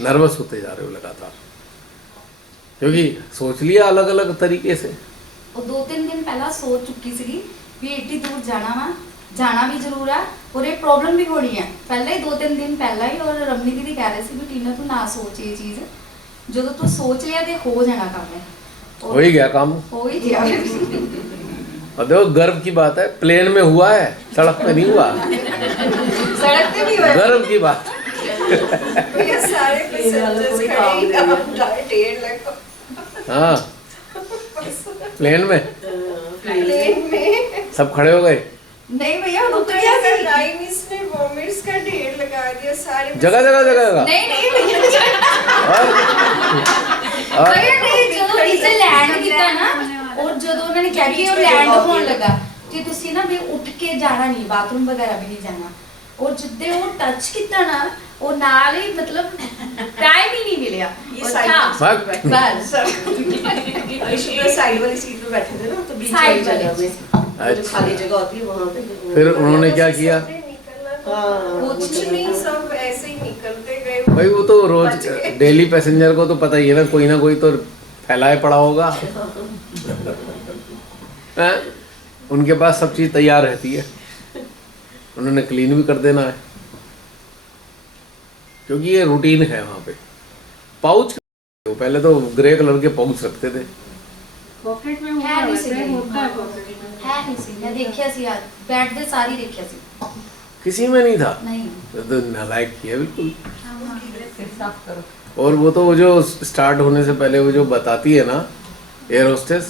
नर्वस होते जा रहे हो लगातार, क्योंकि सोच लिया अलग अलग तरीके से। और 2-3 दिन पहला सोच चुकी सी भी एडी दूर जाना वा, जाना भी जरूर है और ये प्रॉब्लम भी होनी है पहले ही 2-3 दिन पहला ही। और रमनी दीदी कह रहे थे भी टीना तू ना सोच ये चीज़, जो तू सोच लिया तो हो जाना काम है, हो ही गया काम, हो ही गया। और देखो गर्व की बात है, प्लेन में हुआ है, सड़क पे नहीं हुआ, सड़क पे भी हुआ, गर्व की बात। ये सारे पैसेंजर्स खड़े हैं, 1.5 लाख। हाँ, प्लेन में प्लेन में सब खड़े हो गए। नहीं भैया रुक तो गया यार सी। राइमिस ने वॉमिट्स का ढेर लगा दिया सारे जगह जगह जगह जगह। नहीं नहीं भैया और भैया नहीं, जो नीचे लैंड किया ना और जो उन्होंने क्या किया और लैंड होने लगा कि तुसी ना भी उठ के जाना नहीं, बाथरूम वगैरह भी नहीं जाना। और जिद्दे वो टच किया ना, वो नाल ही मतलब टाइम ही नहीं मिलिया। ये और साइड था बस साइड वाली सीट पे बैठे थे ना, तो बीच साइड वाली वाली जगह में जो खाली जगह होती है वहाँ पे। फिर उन्होंने क्या किया? कुछ नहीं, सब ऐसे ही निकलते गए। भाई वो तो रोज डेली पैसेंजर को तो पता ही है ना कोई तो फैलाए पड़ा होगा। हैं? उनके पास सब चीज़ तैयार रहती है, उन्होंने क्लीन भी कर देना है, क्योंकि ये रूटीन है वहाँ पे। पाउच पहले तो ग्रे कलर के पाउच रखते थे। पॉकेट में है होता नहीं वैसे सी होता है पॉकेट में। है नहीं सी, मैं देखिया सी यार, बैठ दे सारी देखिया सी, किसी में नहीं था। नहीं तो नालायक किया बिल्कुल। और वो तो वो जो स्टार्ट होने से पहले वो जो बताती है ना एयर होस्टेस,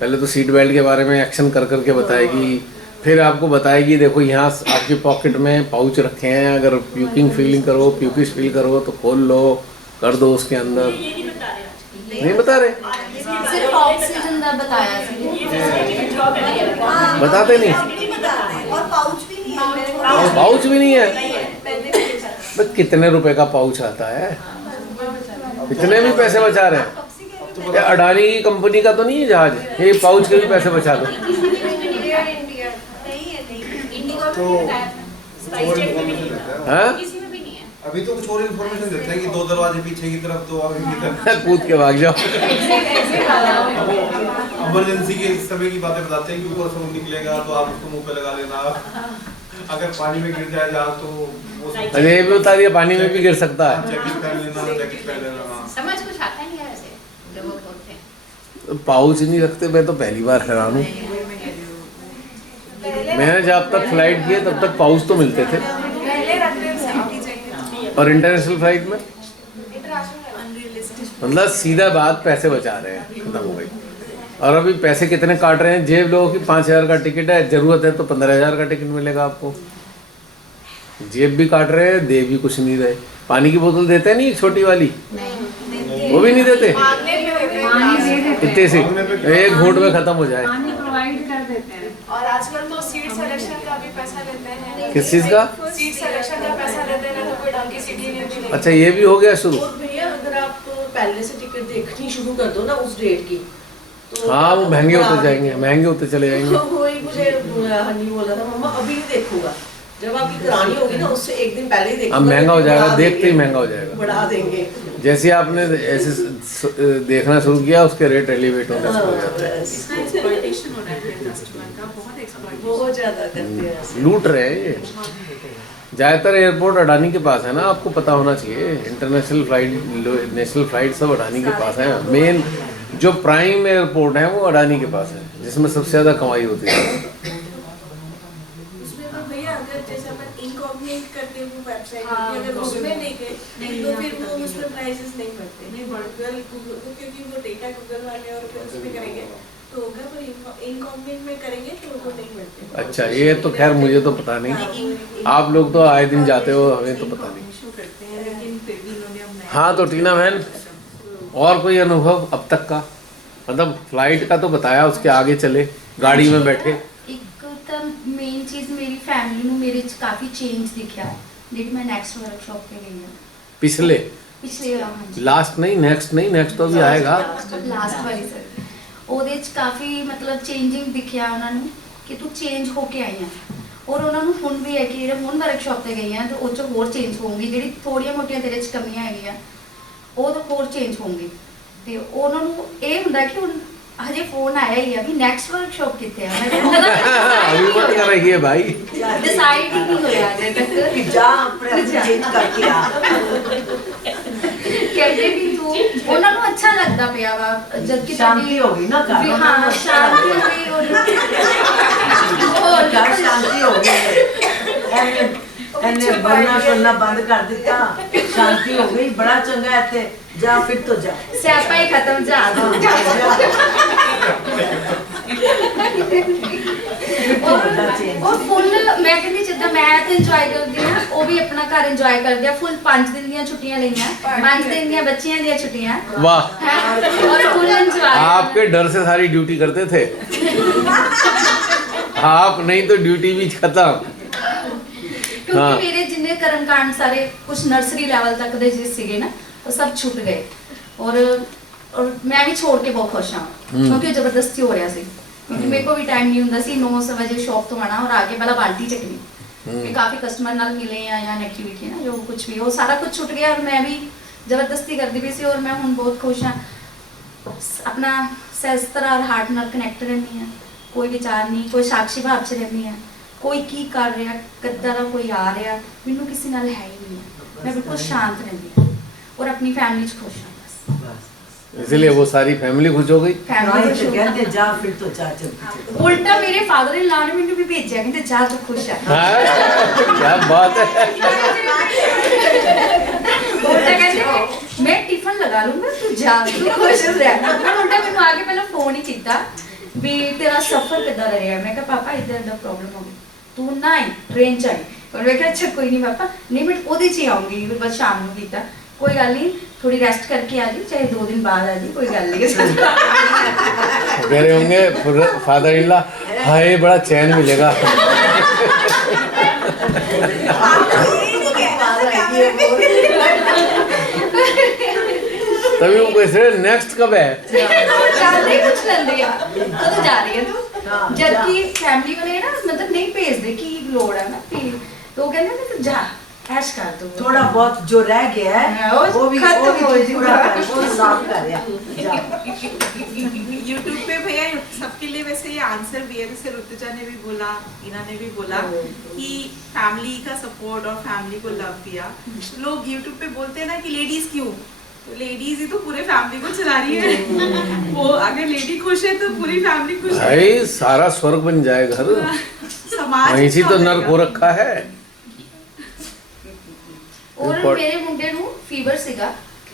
पहले तो सीट बेल्ट के बारे में एक्शन कर करके बताएगी, फिर आपको बताएगी देखो यहाँ आपके पॉकेट में पाउच रखे हैं, अगर प्यूकिंग फील करो तो खोल लो, कर दो उसके अंदर। नहीं बता रहे, सिर्फ ऑक्सीजन का बताया सी। बताते नहीं। और पाउच भी नहीं है, पाउच भी नहीं है। मैंने भी देखा था। बस कितने रुपए का पाउच आता है, इतने भी पैसे बचा रहे हैं। ये अडानी की कंपनी का तो नहीं है जहाज, ये पाउच के भी पैसे बचा दो। एयर इंडिया नहीं है, नहीं इंडिगो तो में है, और इन्फॉर्मेशन देता है। हाँ? किसी में भी नहीं है। अभी तो कुछ और इन्फॉर्मेशन देते हैं कि 2 दरवाजे पीछे की तरफ, 2 आगे की तरफ। कूद के भाग जाओ। इमरजेंसी के समय की बातें बताते हैं कि ऊपर से वो निकलेगा तो आप उसको मुंह पे लगा लेना, अगर पानी में गिर जाए जहाज तो वो अरे ये भी बता दिया पानी में भी गिर सकता है। जैकेट पहन लेना। समझ कुछ आता नहीं है ऐसे जब वो खोलते हैं। पाउच नहीं रखते, मैं तो पहली बार हैरान हूँ। मैंने जब तक फ्लाइट किए तब तक पाउच तो मिलते थे, पहले रखते हैं सेफ्टी जैकेट। और इंटरनेशनल फ्लाइट में अनरियलिस्टिक। मतलब सीधा बात पैसे बचा रहे हैं, खत्म हो गई। और अभी पैसे कितने काट रहे हैं, जेब लोगों की 5,000 का टिकट है, जरूरत है तो 15,000 का टिकट मिलेगा आपको। जेब भी काट रहे हैं, दे भी कुछ नहीं रहे। पानी की बोतल देते हैं नहीं, छोटी वाली, वो भी नहीं देते। मांगने पे देते हैं। पानी दे देते इतने से एक घूंट में खत्म हो जाए। पानी प्रोवाइड कर देते हैं। और आजकल तो सीट सिलेक्शन का भी पैसा लेते हैं। किस चीज़ का? सीट सिलेक्शन का पैसा लेते हैं ना, तो कोई ढंग की सीट ही नहीं मिलेगी। अच्छा ये भी हो गया शुरू। और भैया अगर आप पहले से टिकट देखनी शुरू कर दो ना उस डेट की, तो हाँ वो महंगे होते जाएंगे, महंगे होते चले जाएंगे। वही मुझे हनी बोल रहा था, मम्मा अभी नहीं देखूंगा, जब आपकी करानी होगी ना उससे एक दिन पहले ही देखूंगा। अब महंगा हो जाएगा, बढ़ा देखते ही देंगे, महंगा हो जाएगा। बढ़ा देंगे। जैसे आपने ऐसे देखना शुरू किया, उसके रेट एलिवेट होना शुरू हो जाते हैं। बस, इसका एक्सप्लॉइटेशन हो रहा है कस्टमर का, बहुत एक्सप्लॉइटेशन। बहुत ज्यादा करते हैं ऐसे। लूट रहे हैं ये। ज़्यादातर एयरपोर्ट अडानी के पास है ना, आपको पता होना चाहिए। इंटरनेशनल फ्लाइट, नेशनल फ्लाइट सब अडानी के पास है। मेन जो प्राइम एयरपोर्ट है वो अडानी के पास है, जिसमें सबसे ज़्यादा कमाई होती है। उसमें तो भैया अगर जैसे अपन इनकॉग्निट करके वो वेबसाइट हाँ, होती है, अगर उसमें नहीं गए नहीं तो फिर जाते। वो उसमें प्राइसेस नहीं बढ़ते। नहीं बढ़ते। गूगल क्योंकि वो डेटा गूगल वाले और फिर उसमें करेंगे तो होगा, पर इनकॉग्निट में करेंगे तो वो नहीं बढ़ते। अच्छा ये तो खैर मुझे तो पता नहीं, आप लोग तो आए दिन जाते हो, हमें तो पता नहीं। इशू करते हैं, लेकिन फिर भी इन्होंने अब नया- हाँ तो टीना बहन, और कोई अनुभव अब तक का? मतलब फ्लाइट का तो बताया, उसके आगे चले गाड़ी में बैठे। एक तो मेन चीज़ मेरी फैमिली ਨੂੰ ਮੇਰੇ 'ਚ ਕਾਫੀ ਚੇਂਜ ਦਿਖਿਆ ਜਿਹੜੀ ਮੈਂ ਨੈਕਸਟ ਵਰਕਸ਼ਾਪ ਤੇ ਗਈ ਹਾਂ पिछले ਪਿਛਲੇ ਹਾਂਜੀ लास्ट नहीं, नेक्स्ट तो भी आएगा। ਲਾਸਟ ਵਾਲੀ ਸਰ ਉਹਦੇ 'ਚ ਕਾਫੀ ਮਤਲਬ ਚੇਂਜਿੰਗ ਦਿਖਿਆ ਉਹਨਾਂ ਨੂੰ ਕਿ ਤੂੰ ਚੇਂਜ ਹੋ ਕੇ ਆਈ ਆ। ਔਰ ਉਹਨਾਂ ਨੂੰ ਹੁਣ ਵੀ ਹੈ ਕਿ ਜਿਹੜੇ ਹੁਣ ਵਰਕਸ਼ਾਪ ਤੇ ਗਈ ਆ ਤੇ ਉਹ 'ਚ ਹੋਰ ਚੇਂਜ ਹੋਊਗੀ, ਜਿਹੜੀ ਥੋੜੀਆਂ ਮੋਟੀਆਂ ਤੇਰੇ 'ਚ ਕਮੀਆਂ ਹੈਗੀਆਂ ਉਹ ਤਾਂ ਹੋਰ ਚੇਂਜ ਹੋਣਗੇ। ਤੇ ਉਹਨਾਂ ਨੂੰ ਇਹ ਹੁੰਦਾ ਕਿ ਹੁਣ ਹਜੇ ਫੋਨ ਆਇਆ ਹੀ ਆ ਵੀ ਨੈਕਸਟ ਵਰਕਸ਼ਾਪ ਕਿੱਥੇ ਆ। ਮੈਂ अभी मत कर रही है भाई। डिसाइड ही नहीं होया अजे तक कि जा अपने आप चेंज करके आ। कहते भी तू ਉਹਨਾਂ ਨੂੰ ਅੱਛਾ ਲੱਗਦਾ ਪਿਆ ਵਾ ਜਦ ਕਿ शांति हो गई ना घर ਵੀ में, ਹਾਂ ਸ਼ਾਂਤੀ ਹੋ ਗਈ और घर शांति हो गई। एने बनना सुनना बंद कर दिता, शांति हो गई। बड़ा चंगा है इत्थे, जा फिर तो जा। ਸਿਆਪਾ ਹੀ ਖਤਮ ਜਾ और फुल मैं कहती जिद्दां मैं तो इंजॉय करदी हां ਉਹ ਵੀ ਆਪਣਾ ਘਰ ਇੰਜੋਏ ਕਰਦੇ ਆ। ਫੁੱਲ 5 ਦਿਨ ਦੀਆਂ ਛੁੱਟੀਆਂ ਲਈਆਂ, 5 ਦਿਨ ਦੀਆਂ ਬੱਚਿਆਂ ਦੀਆਂ ਛੁੱਟੀਆਂ वाह, और फुल इंजॉय। आपके डर से सारी ड्यूटी करते थे। आप नहीं तो ड्यूटी भी खत्म। क्योंकि हाँ। मेरे जिन्ने कर्मकांड सारे कुछ नर्सरी लेवल तक दे जिस सीगे ना वो सब छूट गए और मैं भी छोड़ के बहुत खुश हाँ क्योंकि जबरदस्ती हो रहा सी क्योंकि मेरे को भी टाइम नहीं ਹੁੰਦਾ ਸੀ 9 बजे शॉप तो आना और आके पहला बाल्टी चकनी कि काफी कस्टमर नाल मिले या एक्टिविटी ना जो कुछ भी वो सारा कुछ छूट गया और मैं भी जबरदस्ती करती भी सी और मैं हुन बहुत खुश हाँ अपना सहस्त्र और हार्ट नाल कनेक्ट रहनी है कोई विचार नहीं कोई साक्षी भाव च रहनी है कोई की कर रहा किद्दां दा कोई आ रहा मैनू किसी नाल है ही नहीं है मैं बिल्कुल शांत रहती हूँ और अपनी फैमिली च खुश हाँ बस इसलिए वो सारी फैमिली खुश हो गई। फैमिली खुश हो गई। कहते जा फिर तो जा चल उल्टा मेरे फादर इन लॉ ने मैंने भी भेजा कहते जा तू खुश है हाँ, क्या बात है। उल्टा कहते मैं टिफिन लगा लूंगा तू जा तू खुश रह उल्टा मैंने आके पहले फोन ही कीता भी तेरा सफर किदा रहा मैं कहा पापा इधर दा प्रॉब्लम हो गई तू ना आई ट्रेन च आई और मैं कहा अच्छा कोई नहीं पापा नहीं मैं ओदे च ही आऊंगी फिर बस शाम को कीता कोई गल नहीं थोड़ी रेस्ट करके आ जी चाहे 2 दिन बाद आ जी कोई गल नहीं कह रहे होंगे फादर इन लॉ हाय बड़ा चैन मिलेगा। तभी वो कैसे नेक्स्ट कब है जानते कुछ लेंदे आ कदों जा रही है तू जबकि फैमिली वाले ना मतलब नहीं भेजते कि लोड़ है ना तो कहते ना तू जा ऐश कर तू थोड़ा बहुत जो रह गया है वो भी पूरा कर वो साफ कर या यूट्यूब पे भैया सबके लिए वैसे ये आंसर भी है जैसे ऋतुजा ने भी बोला ईना ने भी बोला कि फैमिली का सपोर्ट और फैमिली को लव दिया। लोग यूट्यूब पे बोलते हैं ना कि लेडीज क्यों तो लेडीज ही तो पूरे फैमिली को चला रही है वो अगर लेडी खुश है तो पूरी फैमिली खुश है भाई सारा स्वर्ग बन जाए घर समाज वहीं से तो नर्क हो रखा है। और मेरे मुंडे ਨੂੰ ਫੀਵਰ ਸੀਗਾ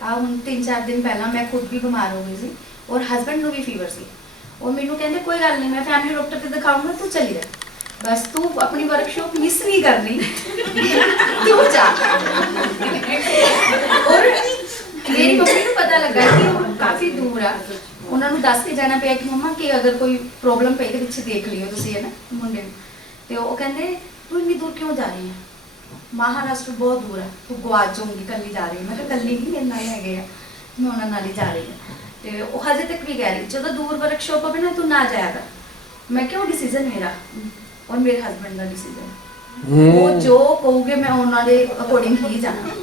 ਆ ਹੁਣ 3-4 ਦਿਨ ਪਹਿਲਾਂ ਮੈਂ ਖੁਦ ਵੀ ਬਿਮਾਰ ਹੋ ਗਈ ਸੀ ਔਰ ਹਸਬੰਡ ਨੂੰ ਵੀ ਫੀਵਰ ਸੀ ਉਹ ਮੈਨੂੰ ਕਹਿੰਦੇ ਕੋਈ ਗੱਲ ਨਹੀਂ ਮੈਂ ਫੈਮਿਲੀ ਡਾਕਟਰ ਤੇ ਦਿਖਾਉਂਗਾ ਤੂੰ ਚਲੀ ਜਾ ਬਸ ਤੂੰ ਆਪਣੀ ਵਰਕਸ਼ਾਪ ਮਿਸ ਨਹੀਂ ਕਰਨੀ ਤੂੰ ਜਾ ਔਰ ਮੇਰੀ ਮੰਮੀ ਨੂੰ ਪਤਾ ਲੱਗਾ ਕਿ ਉਹ ਕਾਫੀ ਦੂਰ ਆ ਉਹਨਾਂ ਨੂੰ ਦੱਸ ਕੇ ਜਾਣਾ ਪਿਆ ਕਿ ਮੰਮਾ ਕਿ ਅਗਰ ਕੋਈ ਪ੍ਰੋਬਲਮ ਪਈ ਤੇ ਪਿੱਛੇ ਦੇਖ ਲਿਓ ਤੁਸੀਂ ਹੈ ਨਾ ਮੁੰਡੇ ਨੂੰ ਤੇ ਉਹ ਕਹਿੰਦੇ ਤੂੰ ਇੰਨੀ ਦੂਰ ਕਿਉਂ ਜਾ ਰਹੀ ਹੈ महाराष्ट्र बहुत दूर है तू गुआच जाऊंगी कल जा रही मैं कल नहीं मेरे नाल है मैं उन्होंने नाल ही जा रही हूँ तो वो हजे तक भी कह रही जो दूर वर्कशॉप हो ना तू ना जाया कर मैं क्यों डिसीजन मेरा और मेरे हस्बैंड का डिसीजन वो जो कहोगे मैं उन्होंने अकॉर्डिंग ही जाना।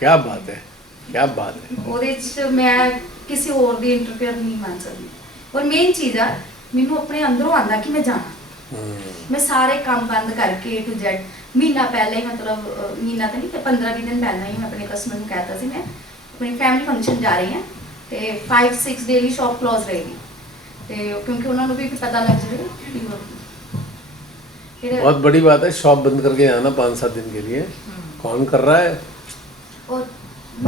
क्या बात है क्या बात है ਉਹਦੇ ਚ ਮੈਂ ਕਿਸੇ ਹੋਰ ਦੀ ਇੰਟਰਫੇਅਰ ਨਹੀਂ ਮੰਨ ਸਕਦੀ और मेन चीज़ है मैनू अपने अंदरों आंदा कि मैं जाना मैं सारे काम बंद करके A to Z महीना पहले ही मतलब महीना तो नहीं 15-20 दिन पहले ही मैं अपने कस्टमर को कहता सी मैं अपनी फैमिली फंक्शन जा रही हैं तो 5-6 डेली शॉप क्लोज रहेगी तो क्योंकि उन्होंने भी पता लग जाए फिर बहुत बड़ी बात है शॉप बंद करके आना 5-7 दिन के लिए कौन कर रहा है। और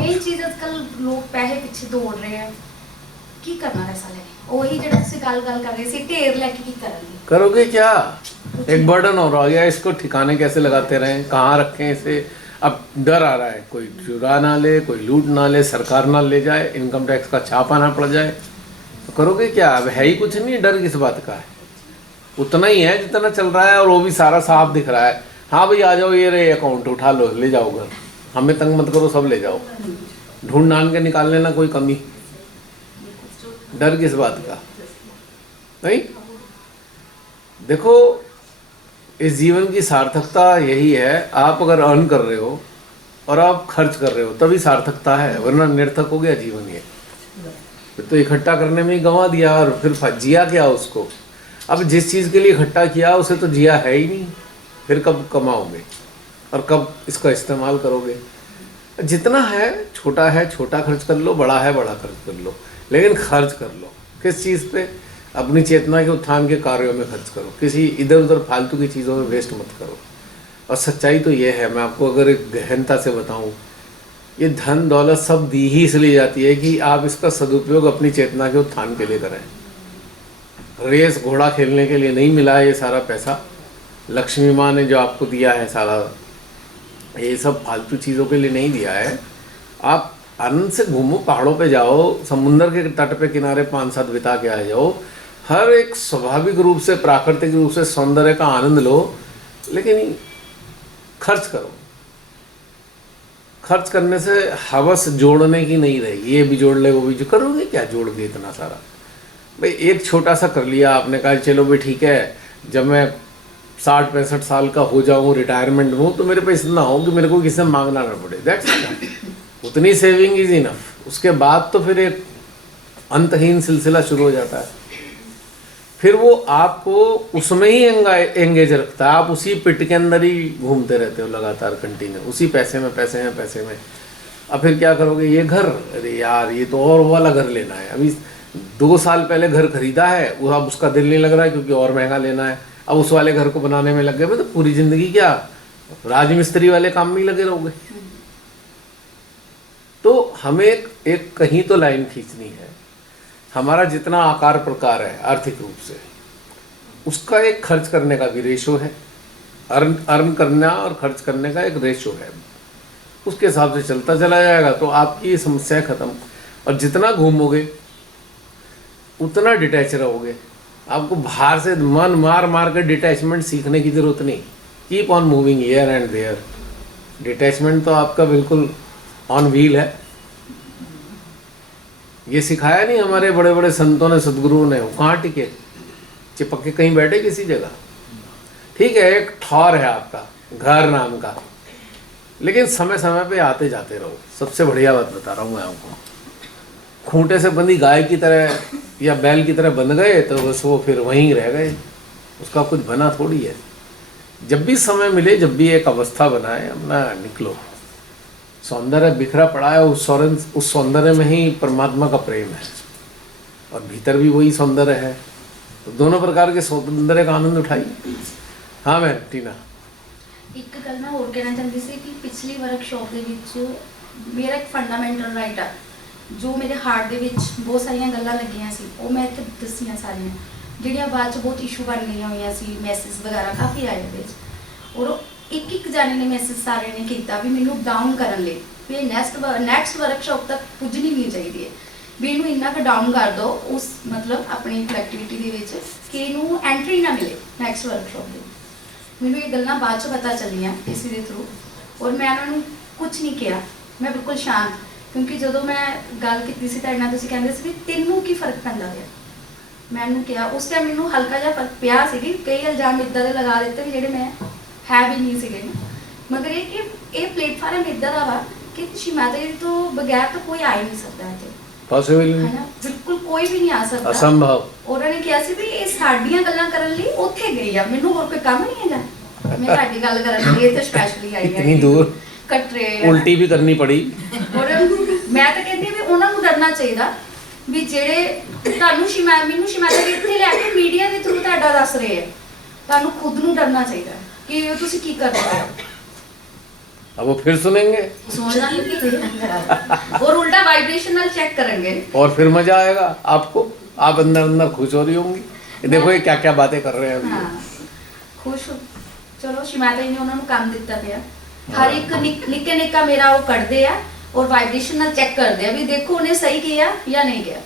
मेन चीज़ आजकल लोग पैसे पीछे दौड़ रहे हैं की करना पैसा लेके वही जो गल कर रहे थे ढेर लेके की करेंगे करोगे क्या एक बर्डन और आ गया इसको ठिकाने कैसे लगाते रहें कहाँ रखें इसे अब डर आ रहा है कोई चुरा ना ले कोई लूट ना ले सरकार ना ले जाए इनकम टैक्स का छापा ना पड़ जाए तो करोगे क्या। अब है ही कुछ नहीं डर किस बात का है उतना ही है जितना चल रहा है और वो भी सारा साफ दिख रहा है। हाँ भाई आ जाओ ये रहे अकाउंट उठा लो ले जाओ घर हमें तंग मत करो सब ले जाओ ढूंढ ढांड के निकाल लेना कोई कमी डर किस बात का नहीं। देखो इस जीवन की सार्थकता यही है आप अगर अर्न कर रहे हो और आप खर्च कर रहे हो तभी सार्थकता है वरना निरर्थक हो गया जीवन ये फिर तो इकट्ठा करने में ही गंवा दिया और फिर जिया क्या उसको। अब जिस चीज़ के लिए इकट्ठा किया उसे तो जिया है ही नहीं फिर कब कमाओगे और कब इसका इस्तेमाल करोगे। जितना है छोटा खर्च कर लो बड़ा है बड़ा खर्च कर लो लेकिन खर्च कर लो किस चीज़ पे अपनी चेतना के उत्थान के कार्यों में खर्च करो किसी इधर उधर फालतू की चीज़ों में वेस्ट मत करो। और सच्चाई तो ये है मैं आपको अगर एक गहनता से बताऊं ये धन दौलत सब दी ही इसलिए जाती है कि आप इसका सदुपयोग अपनी चेतना के उत्थान के लिए करें। रेस घोड़ा खेलने के लिए नहीं मिला है ये सारा पैसा लक्ष्मी माँ ने जो आपको दिया है सारा ये सब फालतू चीज़ों के लिए नहीं दिया है। आप आनंद से घूमो पहाड़ों पे जाओ समुंदर के तट पे किनारे 5-7 बिता के आ जाओ हर एक स्वाभाविक रूप से, प्राकृतिक रूप से सौंदर्य का आनंद लो, लेकिन खर्च करो। खर्च करने से हवस जोड़ने की नहीं रहेगी, ये भी जोड़ ले वो भी जो करोगे क्या जोड़ के इतना सारा। भाई एक छोटा सा कर लिया आपने, कहा चलो भाई ठीक है, जब मैं 60-65 साल का हो जाऊँ, रिटायरमेंट हूँ, तो मेरे पास इतना हो कि मेरे को किसी से मांगना ना पड़े, दैट्स उतनी सेविंग इज इनफ। उसके बाद तो फिर एक अंतहीन सिलसिला शुरू हो जाता है। फिर वो आपको उसमें ही एंगेज रखता है, आप उसी पिट के अंदर ही घूमते रहते हो लगातार, कंटिन्यू उसी पैसे में। अब फिर क्या करोगे, ये घर, अरे यार ये तो और वाला घर लेना है, अभी 2 साल पहले घर खरीदा है, वो अब उसका दिल नहीं लग रहा है क्योंकि और महंगा लेना है, अब उस वाले घर को बनाने में लग गए। तो पूरी जिंदगी क्या राजमिस्त्री वाले काम में ही लगे रहोगे। तो हमें एक कहीं तो लाइन खींचनी है। हमारा जितना आकार प्रकार है आर्थिक रूप से, उसका एक खर्च करने का भी रेशो है, अर्न करना और खर्च करने का एक रेशो है, उसके हिसाब से चलता चला जाएगा तो आपकी ये समस्या खत्म। और जितना घूमोगे उतना डिटैच रहोगे। आपको बाहर से मन मार मार कर डिटैचमेंट सीखने की जरूरत नहीं। Keep on moving here and there. Detachment तो आपका बिल्कुल ऑन व्हील है। ये सिखाया नहीं हमारे बड़े बड़े संतों ने, सदगुरुओं ने। वो कहाँ टिके, चिपक के कहीं बैठे किसी जगह। ठीक है, एक ठौर है आपका घर नाम का, लेकिन समय समय पे आते जाते रहो। सबसे बढ़िया बात बता रहा हूँ मैं आपको, खूंटे से बंधी गाय की तरह या बैल की तरह बंध गए तो बस वो फिर वहीं रह गए, उसका कुछ बना थोड़ी है। जब भी समय मिले, जब भी एक अवस्था बनाए, अपना निकलो। सौंदर्य बिखरा पड़ा है, उस सौंदर्य में ही परमात्मा का प्रेम है और भीतर भी वही सौंदर्य है। तो दोनों प्रकार के सौंदर्य का आनंद उठाइए। हाँ मैं टीना, ਇੱਕ ਗੱਲ ਮੈਂ ਹੋਰ ਕਹਿਣਾ ਚਾਹੁੰਦੀ ਸੀ ਕਿ ਪਿਛਲੀ ਵਰਕਸ਼ਾਪ ਦੇ ਵਿੱਚ ਮੇਰਾ ਇੱਕ ਫੰਡਾਮੈਂਟਲ ਰਾਈਟ ਆ ਜੋ ਮੇਰੇ ਹਾਰਟ ਦੇ ਵਿੱਚ ਬਹੁਤ ਸਾਰੀਆਂ ਗੱਲਾਂ ਲੱਗੀਆਂ ਸੀ, ਉਹ ਮੈਂ ਇੱਥੇ ਦੱਸੀਆਂ ਸਾਰੀਆਂ, ਜਿਹੜੀਆਂ ਬਾਅਦ 'ਚ ਬਹੁਤ ਇਸ਼ੂ ਬਣ ਗਈਆਂ ਹੋਈਆਂ ਸੀ। ਮੈਸੇਜ ਵਗੈਰਾ ਕਾਫੀ ਆਏ ਉਹਦੇ 'ਚ, ਔਰ ਇੱਕ ਜਾਣੇ ਨੇ ਮੈਸੇਜ ਸਾਰਿਆਂ ਨੇ ਕੀਤਾ ਵੀ ਮੈਨੂੰ ਡਾਊਨ ਕਰਨ ਲਈ ਵੀ ਨੈਕਸਟ ਵਰਕਸ਼ਾਪ ਤੱਕ ਪੁੱਜਣੀ ਨਹੀਂ ਚਾਹੀਦੀ ਹੈ, ਵੀ ਇਹਨੂੰ ਇੰਨਾ ਕੁ ਡਾਊਨ ਕਰ ਦਿਓ ਉਸ ਮਤਲਬ ਆਪਣੀ ਪ੍ਰੋਡਕਟਿਵਿਟੀ ਦੇ ਵਿੱਚ ਕਿ ਇਹਨੂੰ ਐਂਟਰੀ ਨਾ ਮਿਲੇ ਨੈਕਸਟ ਵਰਕਸ਼ਾਪ ਦੇ। ਮੈਨੂੰ ਇਹ ਗੱਲਾਂ ਬਾਅਦ 'ਚ ਪਤਾ ਚੱਲੀਆਂ ਕਿਸੇ ਦੇ ਥਰੂ, ਔਰ ਮੈਂ ਉਹਨਾਂ ਨੂੰ ਕੁਝ ਨਹੀਂ ਕਿਹਾ, ਮੈਂ ਬਿਲਕੁਲ ਸ਼ਾਂਤ, ਕਿਉਂਕਿ ਜਦੋਂ ਮੈਂ ਗੱਲ ਕੀਤੀ ਸੀ ਤੁਹਾਡੇ ਨਾਲ ਤੁਸੀਂ ਕਹਿੰਦੇ ਸੀ ਵੀ ਤੈਨੂੰ ਕੀ ਫਰਕ ਪੈਂਦਾ ਪਿਆ। ਮੈਨੂੰ ਕਿਹਾ ਉਸ ਟਾਈਮ ਮੈਨੂੰ ਹਲਕਾ ਜਿਹਾ ਫਰਕ ਪਿਆ ਸੀ, ਕਈ ਇਲਜ਼ਾਮ ਇੱਦਾਂ ਦੇ ਲਗਾ ਦਿੱਤੇ ਵੀ ਜਿਹੜੇ ਮੈਂ ਹੈ ਵੀ ਨਹੀਂ ਸੀਗੇ, ਮਗਰ ਇਹ ਕਿ ਇਹ ਪਲੇਟਫਾਰਮ ਇੱਦਾਂ ਦਾ ਵਾ ਕਿ ਸ਼ਿਮਾਦਰੀ ਤੋਂ ਬਗੈਰ ਤਾਂ ਕੋਈ ਆ ਹੀ ਨਹੀਂ ਸਕਦਾ ਇੱਥੇ, ਪੋਸੀਬਲ ਹੈ ਨਾ, ਬਿਲਕੁਲ ਕੋਈ ਵੀ ਨਹੀਂ ਆ ਸਕਦਾ, ਅਸੰਭਵ। ਉਹਨਾਂ ਨੇ ਕਿਹਾ ਸੀ ਵੀ ਇਹ ਸਾਡੀਆਂ ਗੱਲਾਂ ਕਰਨ ਲਈ ਉੱਥੇ ਗਈ ਆ, ਮੈਨੂੰ ਹੋਰ ਕੋਈ ਕੰਮ ਨਹੀਂ ਹੈਗਾ, मैं ਤੁਹਾਡੀ ਗੱਲ ਕਰਨ ਲਈ ਇੱਥੇ ਸਪੈਸ਼ਲੀ ਆਈ ਹਾਂ। इतनी दूर ਕਟਰੇ उल्टी भी करनी पड़ी। ਔਰ ਮੈਂ ਤਾਂ ਕਹਿੰਦੀ ਵੀ ਉਹਨਾਂ ਨੂੰ ਡਰਨਾ ਚਾਹੀਦਾ ਵੀ ਜਿਹੜੇ ਤੁਹਾਨੂੰ ਮੈਨੂੰ ਸ਼ਿਮਾਇਤ ਇੱਥੇ ਲੈ ਕੇ ਮੀਡੀਆ ਦੇ ਥਰੂ ਤੁਹਾਡਾ ਦੱਸ ਰਹੇ ਆ, ਤੁਹਾਨੂੰ ਖੁਦ ਨੂੰ ਡਰਨਾ ਚਾਹੀਦਾ ਕਿ ਤੁਸੀਂ ਕੀ ਕਰ ਰਹੇ ਹੋ। अब वो फिर सुनेंगे सुनना नहीं और उल्टा वाइब्रेशनल चेक करेंगे और फिर मजा आएगा आपको। आप अंदर अंदर खुश हो रही होंगी, देखो ये क्या क्या बातें कर रहे हैं अभी। हाँ खुश हो। चलो शिमायत ने उन्होंने काम दिता पिया, हर एक निक्के निक्का मेरा वो करते हैं और वाइब्रेशनल चेक करते हैं भी देखो उन्हें सही किया या नहीं किया।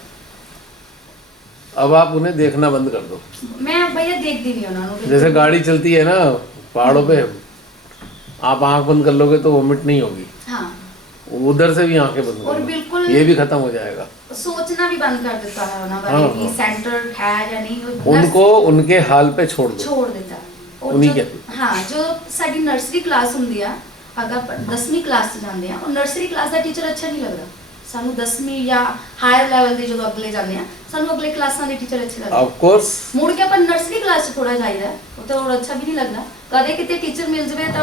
अब आप उन्हें देखना बंद कर दो। मैं भैया देखती नहीं उन्होंने। जैसे गाड़ी चलती है ना पहाड़ों पे, आप आंख बंद कर लोगे तो वोमिट नहीं होगी, हाँ उधर से भी आंखें बंद और कर बिल्कुल ये भी खत्म हो जाएगा। सोचना भी बंद कर देता है उन्होंने हाँ, कि हाँ। सेंटर है या नहीं, उनको उनके हाल पे छोड़ दो। छोड़ देता और उन्हीं जो के हाँ जो साडी नर्सरी क्लास ਹੁੰਦੀ ਆ, अगर 10वीं क्लास ਚ ਜਾਂਦੇ ਆ, ਉਹ ਨਰਸਰੀ ਕਲਾਸ ਦਾ ਟੀਚਰ ਅੱਛਾ ਨਹੀਂ ਲੱਗਦਾ ਸਾਨੂੰ, 10वीं ਜਾਂ ਹਾਇਰ ਲੈਵਲ ਦੇ ਜਦੋਂ ਅਗਲੇ ਜਾਂਦੇ ਆ ਸਾਨੂੰ ਅਗਲੇ ਕਲਾਸਾਂ ਦੇ ਟੀਚਰ ਅੱਛੇ ਲੱਗਦੇ। ऑफ कोर्स ਮੁੜ ਕੇ ਆਪਾਂ ਨਰਸਰੀ ਕਲਾਸ ਚ ਥੋੜਾ ਜਾਈਦਾ, ਉਹ ਤਾਂ ਹੋਰ ਅੱਛਾ ਵੀ ਨਹੀਂ ਲੱਗਦਾ। ਕਦੇ ਕਿਤੇ ਟੀਚਰ ਮਿਲ ਜਵੇ ਤਾਂ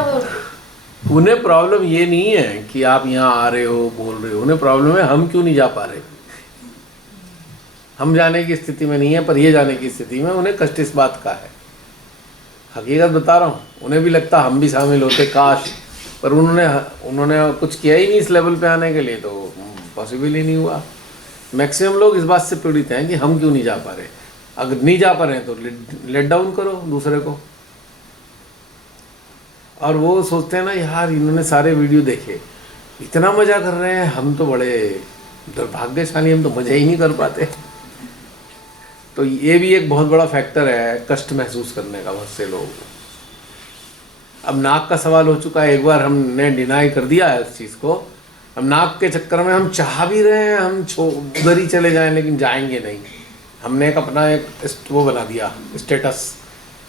उन्हें प्रॉब्लम ये नहीं है कि आप यहाँ आ रहे हो बोल रहे हो, उन्हें प्रॉब्लम है हम क्यों नहीं जा पा रहे। हम जाने की स्थिति में नहीं है पर ये जाने की स्थिति में उन्हें कष्ट इस बात का है। हकीकत बता रहा हूँ, उन्हें भी लगता हम भी शामिल होते काश, पर उन्होंने कुछ किया ही नहीं इस लेवल पे आने के लिए, तो पॉसिबल ही नहीं हुआ। मैक्सिमम लोग इस बात से पीड़ित हैं कि हम क्यों नहीं जा पा रहे। अगर नहीं जा पा रहे हैं तो लेट डाउन करो दूसरे को। और वो सोचते हैं ना यार इन्होंने सारे वीडियो देखे, इतना मज़ा कर रहे हैं, हम तो बड़े दुर्भाग्यशाली, हम तो मज़ा ही नहीं कर पाते। तो ये भी एक बहुत बड़ा फैक्टर है कष्ट महसूस करने का बहुत से लोगों को। अब नाक का सवाल हो चुका है, एक बार हमने डिनाई कर दिया है उस चीज़ को। अब नाक के चक्कर में हम चाह भी रहे हैं हम उधर ही चले जाएं, लेकिन जाएंगे नहीं। हमने एक अपना एक वो बना दिया स्टेटस,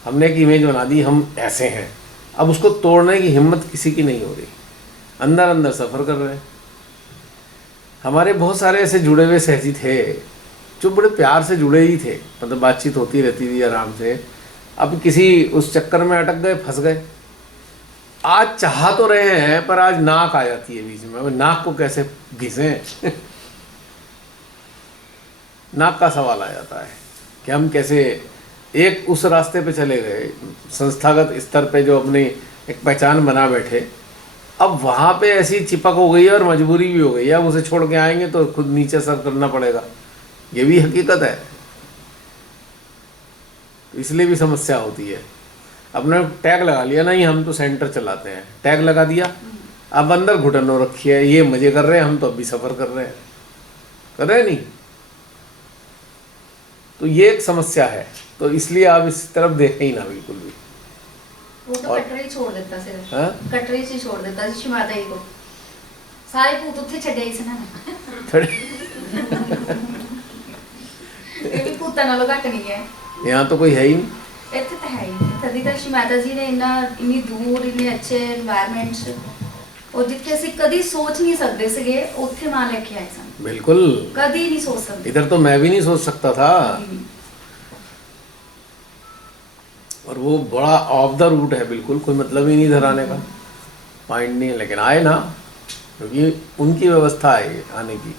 हमने एक इमेज बना दी, हम ऐसे हैं। अब उसको तोड़ने की हिम्मत किसी की नहीं हो रही, अंदर अंदर सफ़र कर रहे हैं। हमारे बहुत सारे ऐसे जुड़े हुए सहजी थे जो बड़े प्यार से जुड़े ही थे, मतलब बातचीत होती रहती थी आराम से। अब किसी उस चक्कर में अटक गए, फंस गए। आज चाह तो रहे हैं पर आज नाक आ जाती है बीच में। अब नाक को कैसे घिसें नाक का सवाल आ जाता है कि हम कैसे एक उस रास्ते पे चले गए, संस्थागत स्तर पे जो अपनी एक पहचान बना बैठे, अब वहाँ पे ऐसी चिपक हो गई है और मजबूरी भी हो गई है। अब उसे छोड़ के आएंगे तो खुद नीचे सर करना पड़ेगा, ये भी हकीकत है। तो इसलिए भी समस्या होती है। अपने टैग लगा लिया, नहीं हम तो सेंटर चलाते हैं, टैग लगा दिया, अब अंदर घुटन हो रखी है, ये मजे कर रहे हैं, हम तो अब भी सफ़र कर रहे हैं, कर रहे हैं नहीं। तो ये एक समस्या है, तो इसलिए आप इस तरफ देखें ही ना बिल्कुल भी। वो तो कटरे ही छोड़ देता सिर्फ, हाँ? कटरे ही छोड़ देता जी माता जी को, सारे भूत उत्थे छड्डे ही सना ये भी भूतां नालों घट नहीं है। यहाँ तो कोई है ही नहीं। ਇੱਥੇ ਤਾਂ ਹੈ ਹੀ ਨਹੀਂ। ਤਦੀ ਤਾਂ ਸ਼੍ਰੀ ਮਾਤਾ ਜੀ ਨੇ ਇੰਨੀ ਦੂਰ ਇੰਨੇ ਅੱਛੇ এনवायरमेंट ਉਹ ਜਿੱਥੇ ਅਸੀਂ ਕਦੀ ਸੋਚ ਨਹੀਂ ਸਕਦੇ ਸੀਗੇ ਉੱਥੇ ਮਾਂ ਲੈ ਕੇ ਆਏ ਸਨ। बिल्कुल, ਕਦੀ ਨਹੀਂ ਸੋਚ ਸਕਦੇ। इधर तो मैं भी नहीं सोच सकता था। और वो बड़ा ऑफ द रूट है, बिल्कुल कोई मतलब ही नहीं इधर आने का, पॉइंट नहीं है। लेकिन आए ना, क्योंकि उनकी व्यवस्था है आने की।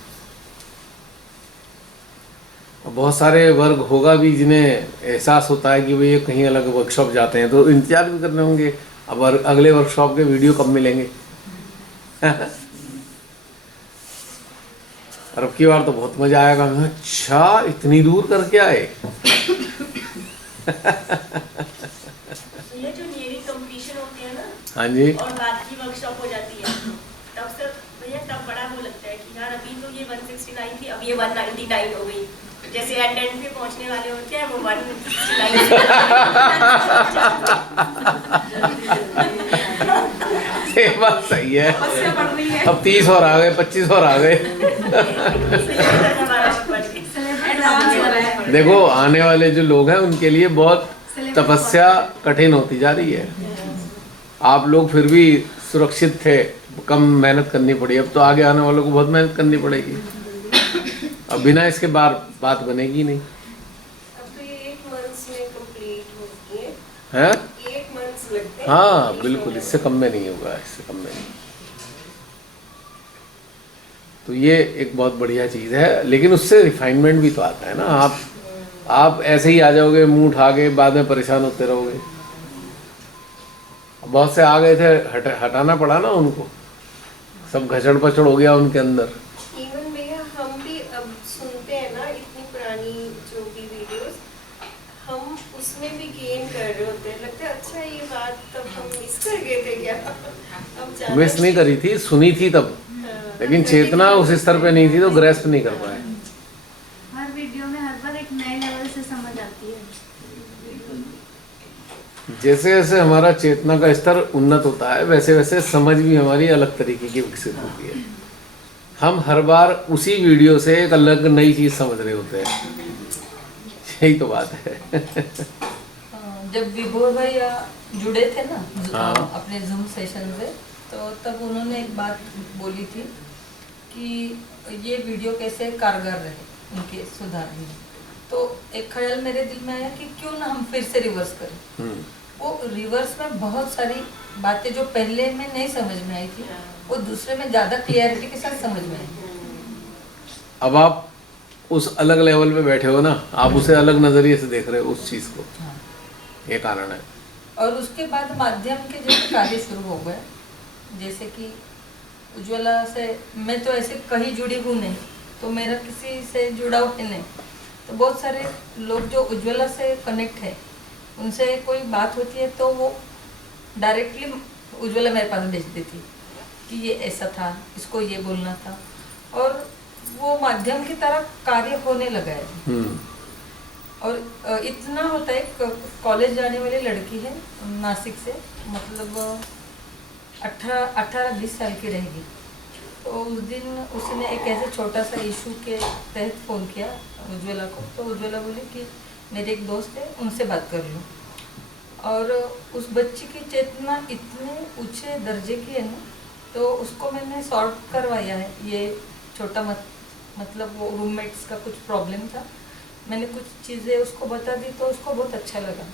बहुत सारे वर्ग होगा भी जिन्हें एहसास होता है कि भाई ये कहीं अलग वर्कशॉप जाते हैं, तो इंतजार भी करने होंगे अब अगले वर्कशॉप के वीडियो कब मिलेंगे। और अब की बार तो बहुत मज़ा आएगा। अच्छा इतनी दूर करके आए। ये जो नियरिंग कंपटीशन होते हैं ना, हाँ जी, और रात की वर्कशॉप हो जाती है, तब से भैया तब बड़ा वो लगता है कि यार अभी तो ये 169 थी, अब ये 199 हो गई। जैसे एंड पे पहुंचने वाले होते हैं वो 169 ये बात सही है। समस्या बढ़ रही है। अब 30 और आ गए, 25 और आ गए। एडवांस हो रहा है। देखो आने वाले जो लोग हैं उनके लिए बहुत तपस्या कठिन होती जा रही है। आप लोग फिर भी सुरक्षित थे, कम मेहनत करनी पड़ी, अब तो आगे आने वालों को बहुत मेहनत करनी पड़ेगी। अब बिना इसके बात बनेगी नहीं। अब तो ये 8 मंथ्स में कंप्लीट होती है, हैं? 8 मंथ्स लगते हैं। हाँ बिल्कुल, इससे कम में नहीं होगा, इससे कम में नहीं। तो ये एक बहुत बढ़िया चीज़ है, लेकिन उससे रिफाइनमेंट भी तो आता है ना। आप ऐसे ही आ जाओगे मुंह उठा के, बाद में परेशान होते रहोगे। बहुत से आ गए थे, हटाना पड़ा ना उनको, सब घचड़ पचड़ हो गया उनके अंदर। इवन भैया हम भी अब सुनते हैं ना इतनी पुरानी जो भी वीडियोस, हम उसमें भी गेन कर रहे होते हैं, लगता है अच्छा ये बात तब हम मिस कर गए थे क्या। अब जाना मिस नहीं करी थी, सुनी थी तब, लेकिन चेतना उस स्तर पे नहीं थी तो ग्रेस्प नहीं कर पाए। हर वीडियो में हर बार एक नए लेवल से समझ आती है। जैसे जैसे हमारा चेतना का स्तर उन्नत होता है, वैसे वैसे समझ भी हमारी अलग तरीके की विकसित होती है। हम हर बार उसी वीडियो से एक अलग नई चीज़ समझ रहे होते हैं, यही तो बात है। जब विभोर भैया जुड़े थे ना हाँ। अपने जूम सेशन से, तो तब उन्होंने एक बात बोली थी कि ये वीडियो कैसे कारगर रहे उनके सुधार में। तो एक ख्याल मेरे दिल में आया कि क्यों ना हम फिर से रिवर्स करें। वो रिवर्स में बहुत सारी बातें जो पहले में नहीं समझ में आई थी, वो दूसरे में ज़्यादा क्लियरिटी के साथ समझ में आई। अब आप उस अलग लेवल पे बैठे हो ना, आप उसे अलग नज़रिए से देख रहे हो उस चीज़ को, ये कारण है। और उसके बाद माध्यम के जैसे कार्य शुरू हो गए, जैसे कि उज्ज्वला से मैं तो ऐसे कहीं जुड़ी हूँ नहीं, तो मेरा किसी से जुड़ाव है नहीं, तो बहुत सारे लोग जो उज्ज्वला से कनेक्ट है, उनसे कोई बात होती है तो वो डायरेक्टली उज्ज्वला मेरे पास भेज देती कि ये ऐसा था, इसको ये बोलना था, और वो माध्यम की तरह कार्य होने लगा है। और इतना होता है, कॉलेज जाने वाली लड़की है नासिक से, मतलब 18-20 साल की रहेगी। तो उस दिन उसने एक ऐसे छोटा सा इशू के तहत फ़ोन किया उज्ज्वला को। तो उज्ज्वला बोली कि मेरे एक दोस्त है, उनसे बात कर लूँ। और उस बच्ची की चेतना इतने ऊंचे दर्जे की है ना, तो उसको मैंने सॉर्ट करवाया है। ये छोटा मतलब वो रूममेट्स का कुछ प्रॉब्लम था, मैंने कुछ चीज़ें उसको बता दी तो उसको बहुत अच्छा लगा।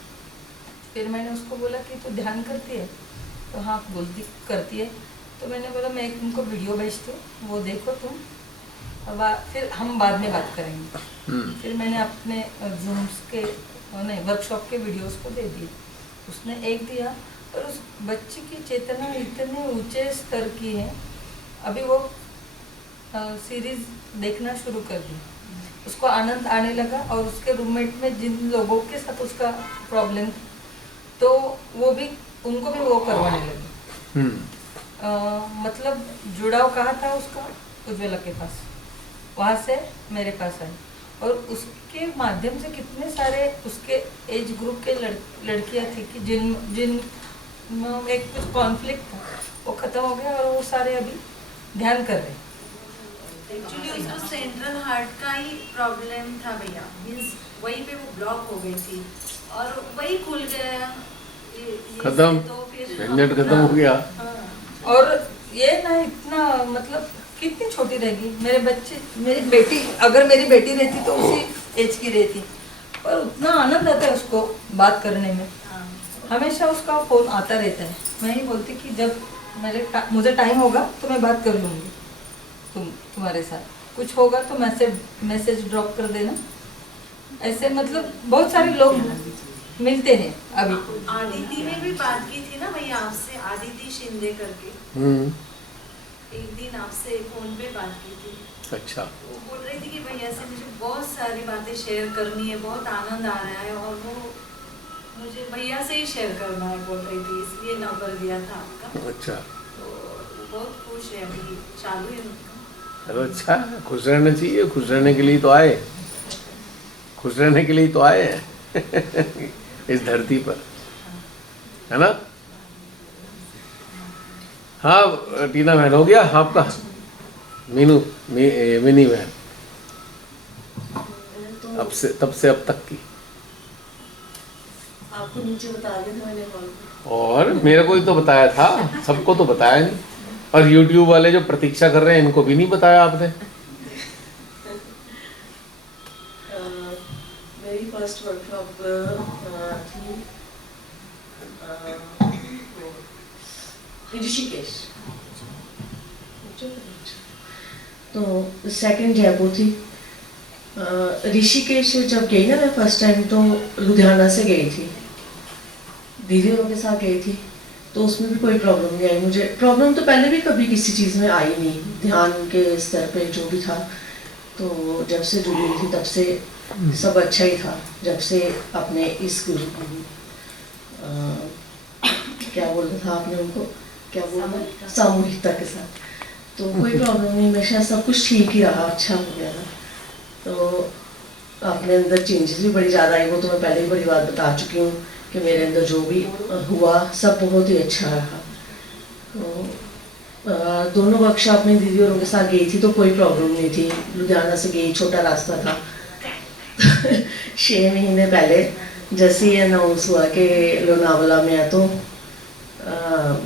फिर मैंने उसको बोला कि तू ध्यान करती है? तो हाँ बोलती करती है। तो मैंने बोला मैं एक तुमको वीडियो भेजती हूँ, वो देखो तुम, फिर हम बाद में बात करेंगे। फिर मैंने अपने जूम्स के नहीं वर्कशॉप के वीडियोस को दे दिए। उसने एक दिया, और उस बच्ची की चेतना इतने ऊंचे स्तर की है। अभी वो सीरीज देखना शुरू कर दी, उसको आनंद आने लगा। और उसके रूममेट में जिन लोगों के साथ उसका प्रॉब्लम था, तो वो भी उनको भी वो करवाने लगे। मतलब जुड़ाव कहाँ था उसका? उज्ज्वला के पास, वहाँ से मेरे पास आई। और उसके माध्यम से कितने सारे उसके एज ग्रुप के लड़कियाँ थी कि जिन में एक कुछ कॉन्फ्लिक्ट था, वो ख़त्म हो गया और वो सारे अभी ध्यान कर रहे। एक्चुअली उसको सेंट्रल हार्ट का ही प्रॉब्लम था भैया, मीन्स वहीं पे वो ब्लॉक हो गई थी और वही खुल गया, खत्म, तो फिर झंझट खत्म हो गया। और ये ना इतना मतलब कितनी छोटी रहेगी, मेरी बेटी, अगर मेरी बेटी रहती तो उसी एज की रहती, पर उतना आनंद आता है उसको बात करने में। हमेशा उसका फ़ोन आता रहता है। मैं ही बोलती कि जब मुझे टाइम होगा तो मैं बात कर लूँगी तुम्हारे साथ, कुछ होगा तो मैसेज ड्रॉप कर देना। ऐसे मतलब बहुत सारे लोग मिलते हैं। अभी आदिति ने भी बात की थी ना भैया आपसे, आदिति शिंदे करके, एक दिन आपसे फोन पे बात की थी। अच्छा। वो बोल रही थी कि भैया से मुझे बहुत सारी बातें शेयर करनी है, बहुत आनंद आ रहा है और वो मुझे भैया से ही शेयर करना है बोल रही थी, इसलिए नंबर दिया था आपका। अच्छा। तो बहुत खुश है, अभी चालू है उनका। चलो अच्छा, खुश रहना चाहिए, खुश रहने के लिए तो आए, खुश रहने के लिए तो आए हैं इस धरती पर, है ना? हाँ टीना बहन, हो गया आपका? मिनी बहन, तब से अब तक की आपको नीचे बता दिया था मैंने कॉल, और मेरे को ही तो बताया था, सबको तो बताया नहीं। और YouTube वाले जो प्रतीक्षा कर रहे हैं इनको भी नहीं बताया आपने। मेरी फर्स्ट वर्कशॉप थी ऋषिकेश, तो सेकंड जयपुर थी। ऋषिकेश जब गई ना मैं फर्स्ट टाइम, तो लुधियाना से गई थी, दीदियों के साथ गई थी, तो उसमें भी कोई प्रॉब्लम नहीं आई मुझे। प्रॉब्लम तो पहले भी कभी किसी चीज़ में आई नहीं, ध्यान के स्तर पे जो भी था। तो जब से जुड़ी हुई थी तब से सब अच्छा ही था। जब से अपने इस क्या बोलना था आपने उनको, क्या बोलना, सामूहिकता के साथ, तो कोई प्रॉब्लम नहीं, हमेशा सब कुछ ठीक ही रहा, अच्छा हो गया था। तो अपने अंदर चेंजेस भी बड़ी ज़्यादा आई, वो तो मैं पहले ही बड़ी बात बता चुकी हूँ कि मेरे अंदर जो भी हुआ सब बहुत ही अच्छा रहा। तो दोनों वर्कशॉप में दीदी और उनके साथ गई थी तो कोई प्रॉब्लम नहीं थी। लुधियाना से गई, छोटा रास्ता था 6 महीने पहले जैसे ही अनाउंस हुआ कि लोनावला में है, तो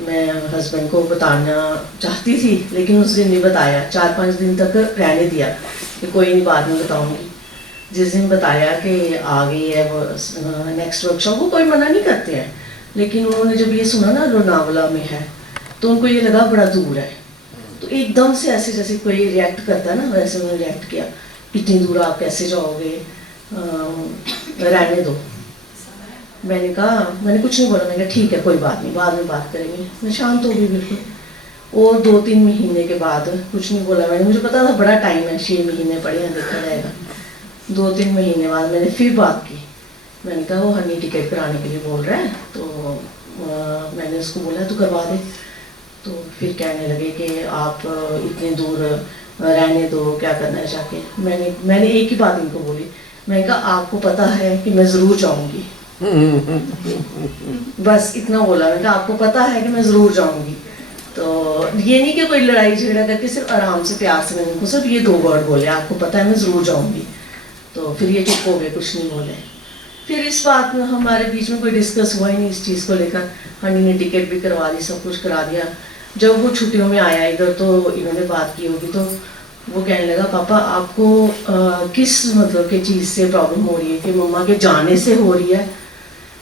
मैं हस्बैंड को बताना चाहती थी, लेकिन उस दिन नहीं बताया। 4-5 दिन तक रहने दिया कि कोई नहीं, बाद में बताऊँगी। जिस दिन बताया कि आ गई है वो नेक्स्ट वर्कशॉप, वो कोई मना नहीं करते हैं, लेकिन उन्होंने जब ये सुना ना लोनावला में है, तो उनको ये लगा बड़ा दूर है। तो एकदम से ऐसे जैसे कोई रिएक्ट करता है ना, वैसे उन्होंने रिएक्ट किया, इतनी दूर आप कैसे जाओगे, रहने दो। मैंने कहा, मैंने कुछ नहीं बोला, मैंने कहा ठीक है कोई बात नहीं, बाद में बात करेंगे। मैं शांत हो गई बिल्कुल। और 2-3 महीने के बाद कुछ नहीं बोला मैंने, मुझे पता था बड़ा टाइम है, 6 महीने पड़े हैं, देखा जाएगा। 2-3 महीने बाद मैंने फिर बात की। मैंने कहा वो हनी टिकट कराने के लिए बोल रहा है, तो मैंने उसको बोला तो करवा दे। तो फिर कहने लगे कि आप इतने दूर रहने दो, क्या करना है जाके। मैंने एक ही बात इनको बोली, मैंने कहा आपको पता है कि मैं ज़रूर जाऊंगी, बस इतना बोला। मैंने कहा आपको पता है कि मैं ज़रूर जाऊंगी। तो ये नहीं कि कोई लड़ाई झगड़ा करके, सिर्फ आराम से प्यार से मैंने उनको सिर्फ ये 2 वर्ड बोले, आपको पता है मैं ज़रूर जाऊंगी। तो फिर ये चुप हो गए, कुछ नहीं बोले। फिर इस बात में हमारे बीच में कोई डिस्कस हुआ ही नहीं इस चीज़ को लेकर। हनी ने टिकट भी करवा दी, सब कुछ करा दिया। जब वो छुट्टियों में आया इधर तो इन्होंने बात की होगी, तो वो कहने लगा पापा आपको किस मतलब की चीज़ से प्रॉब्लम हो रही है, कि मम्मा के जाने से हो रही है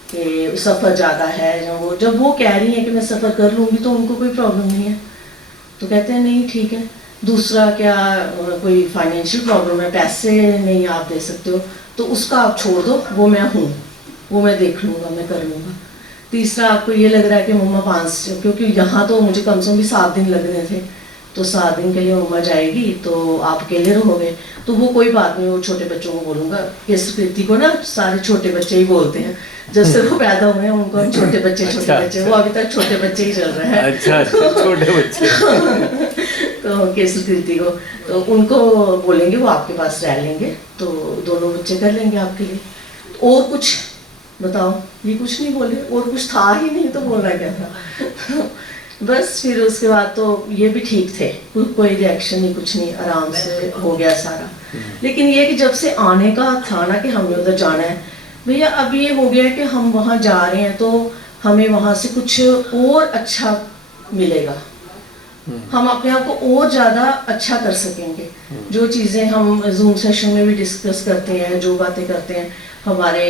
कि सफ़र ज़्यादा है। जब वो कह रही है कि मैं सफ़र कर लूँगी तो उनको कोई प्रॉब्लम नहीं है। तो कहते हैं नहीं ठीक है। दूसरा क्या कोई फाइनेंशियल प्रॉब्लम है, पैसे नहीं आप दे सकते हो तो उसका आप छोड़ दो, वो मैं हूँ, वो मैं देख लूँगा, मैं कर लूँगा। तीसरा आपको ये लग रहा है कि मम्मा 5, क्योंकि यहाँ तो मुझे कम से कम भी 7 दिन लगने थे, तो 7 दिन के लिए मम्मा जाएगी तो आप अकेले रहोगे। तो वो कोई बात नहीं, वो छोटे बच्चों को बोलूँगा। इस कृति को ना सारे छोटे बच्चे ही बोलते हैं, जब से वो पैदा हुए हैं उनको हम छोटे बच्चे वो अभी तक छोटे बच्चे ही चल रहे हैं। अच्छा, छोटे बच्चे। तो केसर कृति को तो उनको बोलेंगे वो आपके पास रह लेंगे, तो दोनों बच्चे कर लेंगे आपके लिए। और कुछ बताओ, ये कुछ नहीं बोले, और कुछ था ही नहीं तो बोलना क्या था। बस फिर उसके बाद तो ये भी ठीक थे, कोई रिएक्शन नहीं, कुछ नहीं, आराम से हो गया सारा। लेकिन ये कि जब से आने का था ना कि हमें उधर जाना है, भैया अब ये हो गया कि हम वहाँ जा रहे हैं तो हमें वहाँ से कुछ और अच्छा मिलेगा, हम अपने आप को और ज़्यादा अच्छा कर सकेंगे। जो चीज़ें हम जूम सेशन में भी डिस्कस करते हैं, जो बातें करते हैं, हमारे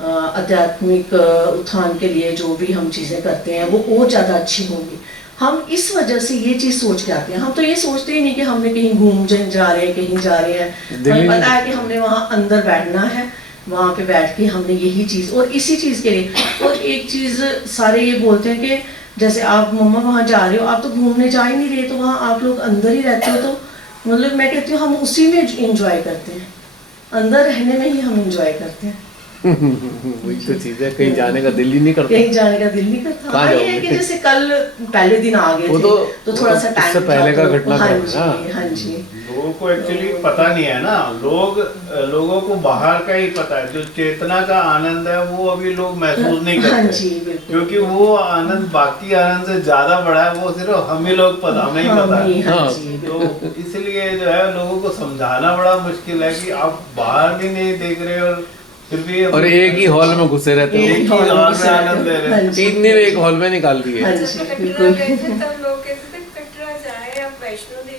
आध्यात्मिक उत्थान के लिए जो भी हम चीज़ें करते हैं वो और ज़्यादा अच्छी होंगी। हम इस वजह से ये चीज़ सोच के आते हैं। हम तो ये सोचते ही नहीं कि हमने कहीं घूम जा रहे हैं, कहीं जा रहे हैं। हमें पता है कि हमने वहाँ अंदर बैठना है, वहाँ पे बैठ के हमने यही चीज़ और इसी चीज़ के लिए। और एक चीज़ सारे ये बोलते हैं कि जैसे आप मम्मा वहाँ जा रहे हो, आप तो घूमने जा ही नहीं रहे, तो वहाँ आप लोग अंदर ही रहते हो। तो मतलब मैं कहती हूँ हम उसी में इंजॉय करते हैं, अंदर रहने में ही हम इंजॉय करते हैं। वही तो चीज़ है, कहीं जाने का दिल ही नहीं करता। कहीं जाने का दिल नहीं करता। कहाँ ये है कि जैसे कल पहले दिन आ गए थे तो थोड़ा सा टाइम पहले का घटना। हाँ जी। लोगों को एक्चुअली पता नहीं है ना, लोगों को बाहर का ही पता है। जो चेतना का आनंद है वो अभी लोग महसूस नहीं करते, क्योंकि वो आनंद बाकी आनंद से ज्यादा बड़ा है, वो सिर्फ हमें लोग पता, हमें ही पता है। तो इसलिए जो है लोगों को समझाना बड़ा मुश्किल है कि आप बाहर भी नहीं देख रहे और फिर भी और एक ही हॉल में घुसे रहते हैं, एक ही हॉल में आनंद ले रहे हैं। 3 दिन एक हॉल में निकाल दिए। कटरा गए थे तब लोग कहते थे कटरा जाए या वैष्णो देवी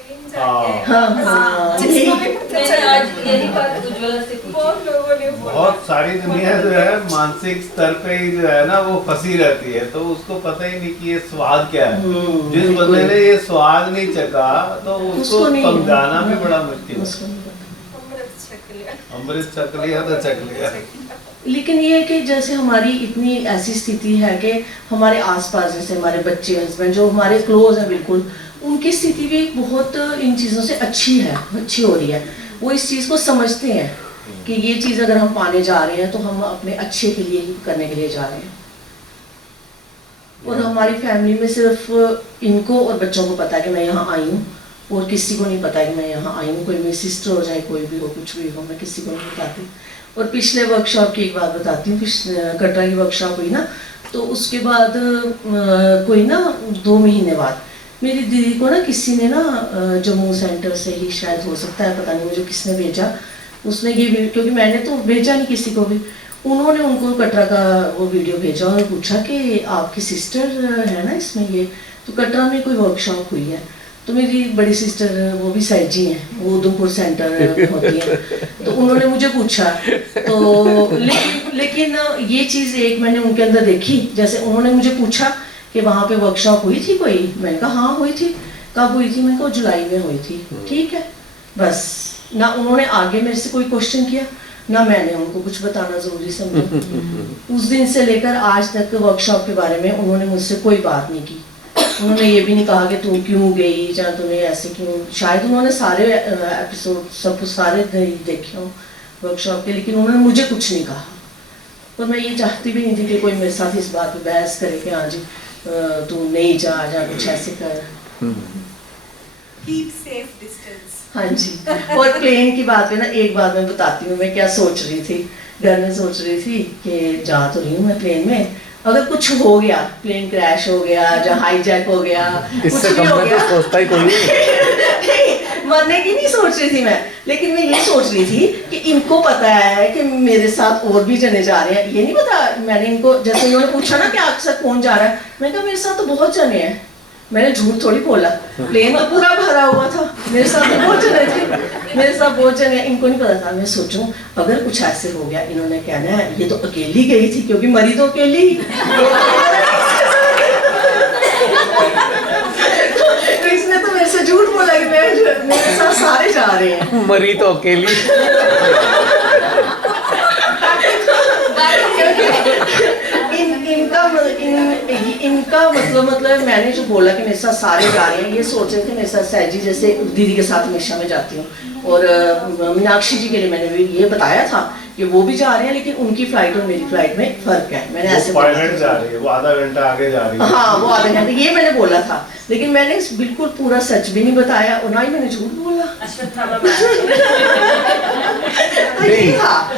बहुत लोगों ने बहुत सारी दुनिया जो है मानसिक स्तर पे ही जो है ना वो फंसी रहती है, तो उसको पता ही नहीं कि ये स्वाद क्या है। जिस बंदे ने ये स्वाद नहीं चखा तो उसको समझाना भी बड़ा मुश्किल है। अमृत चख लिया तो चख लिया। लेकिन ये है कि जैसे हमारी इतनी ऐसी स्थिति है कि हमारे आसपास जैसे हमारे बच्चे, हस्बैंड जो हमारे क्लोज हैं बिल्कुल, उनकी स्थिति भी बहुत इन चीज़ों से अच्छी हो रही है। वो इस चीज़ को समझते हैं कि ये चीज़ अगर हम पाने जा रहे हैं तो हम अपने अच्छे के लिए ही करने के लिए जा रहे हैं। और हमारी फैमिली में सिर्फ इनको और बच्चों को पता है कि मैं यहाँ आई हूँ, और किसी को नहीं पता है कि मैं यहाँ आई हूँ। कोई मेरी सिस्टर हो जाए, कोई भी हो, कुछ भी हो, मैं किसी को नहीं बताती। और पिछले वर्कशॉप की एक बात बताती हूँ, कटरा की वर्कशॉप हुई ना, तो उसके बाद कोई ना 2 महीने बाद मेरी दीदी को ना किसी ने ना जम्मू सेंटर से ही शायद हो सकता है, पता नहीं मुझे किसने भेजा। उसने ये, क्योंकि मैंने तो भेजा नहीं किसी को भी, उन्होंने उनको कटरा का वो वीडियो भेजा और पूछा कि आपकी सिस्टर है ना इसमें ये, तो कटरा में कोई वर्कशॉप हुई है। तो मेरी बड़ी सिस्टर वो भी सैजी हैं, वो उधमपुर सेंटर में होती हैं, तो उन्होंने मुझे पूछा। तो लेकिन ये चीज़ एक मैंने उनके अंदर देखी, जैसे उन्होंने मुझे पूछा कि वहाँ पे वर्कशॉप हुई थी कोई, मैंने कहा हाँ हुई थी। कब हुई थी? मैंने कहा जुलाई में हुई थी। ठीक है, बस ना उन्होंने आगे मेरे से कोई क्वेश्चन किया, ना मैंने उनको कुछ बताना ज़रूरी समझा। उस दिन से लेकर आज तक वर्कशॉप के बारे में उन्होंने मुझसे कोई बात नहीं की। उन्होंने ये भी नहीं कहा कि तुम क्यों गई या तुम्हें ऐसे क्यों, शायद उन्होंने सारे एपिसोड सब सारे देखे हों वर्कशॉप के, लेकिन उन्होंने मुझे कुछ नहीं कहा। और मैं ये चाहती भी नहीं थी कि कोई मेरे साथ इस बात पे बहस करे कि हाँ जी तू नहीं जा कुछ ऐसे कर। Keep safe distance. हाँ जी। और प्लेन की बात पे ना एक बात मैं बताती हूँ, मैं क्या सोच रही थी घर में, सोच रही थी कि जा तो रही हूँ मैं प्लेन में, अगर कुछ हो गया, प्लेन क्रैश हो गया, जहाँ हाईजैक हो गया, इससे कम में तो सोचता ही कोई नहीं। मरने की नहीं सोच रही थी मैं, लेकिन मैं ये सोच रही थी कि इनको पता है कि मेरे साथ और भी जने जा रहे हैं, ये नहीं पता। मैंने इनको, जैसे इन्होंने पूछा ना कि आपके साथ कौन जा रहा है, मैंने कहा मेरे साथ तो बहुत जने हैं। मैंने झूठ थोड़ी बोला, प्लेन तो पूरा भरा हुआ था, मेरे साथ तो बहुत जने थे, मेरे साथ बहुत जने, इनको नहीं पता था। मैं सोचूं अगर कुछ ऐसे हो गया, इन्होंने कहना है ये तो अकेली गई थी, क्योंकि मरी तो अकेली ही। तो इसने तो मेरे से झूठ बोला कि मेरे साथ सारे जा रहे हैं, मरी तो अकेली। इनका मतलब मैंने जो बोला कि मेरे साथ सारे जा रहे हैं, ये सोच रहे थे मेरे साथ सहजी जैसे दीदी के साथ हमेशा मैं जाती हूँ, और मीनाक्षी जी के लिए मैंने भी ये बताया था कि वो भी जा रहे हैं, लेकिन उनकी फ्लाइट और मेरी फ्लाइट में फर्क है। मैंने ऐसे पायलट जा रही है, वो आधा घंटा आगे जा रही है। हाँ, वो आधा घंटा, ये मैंने बोला था, लेकिन मैंने बिल्कुल पूरा सच भी नहीं बताया और ना ही मैंने झूठ बोला। अश्वत्थामा तो ये था।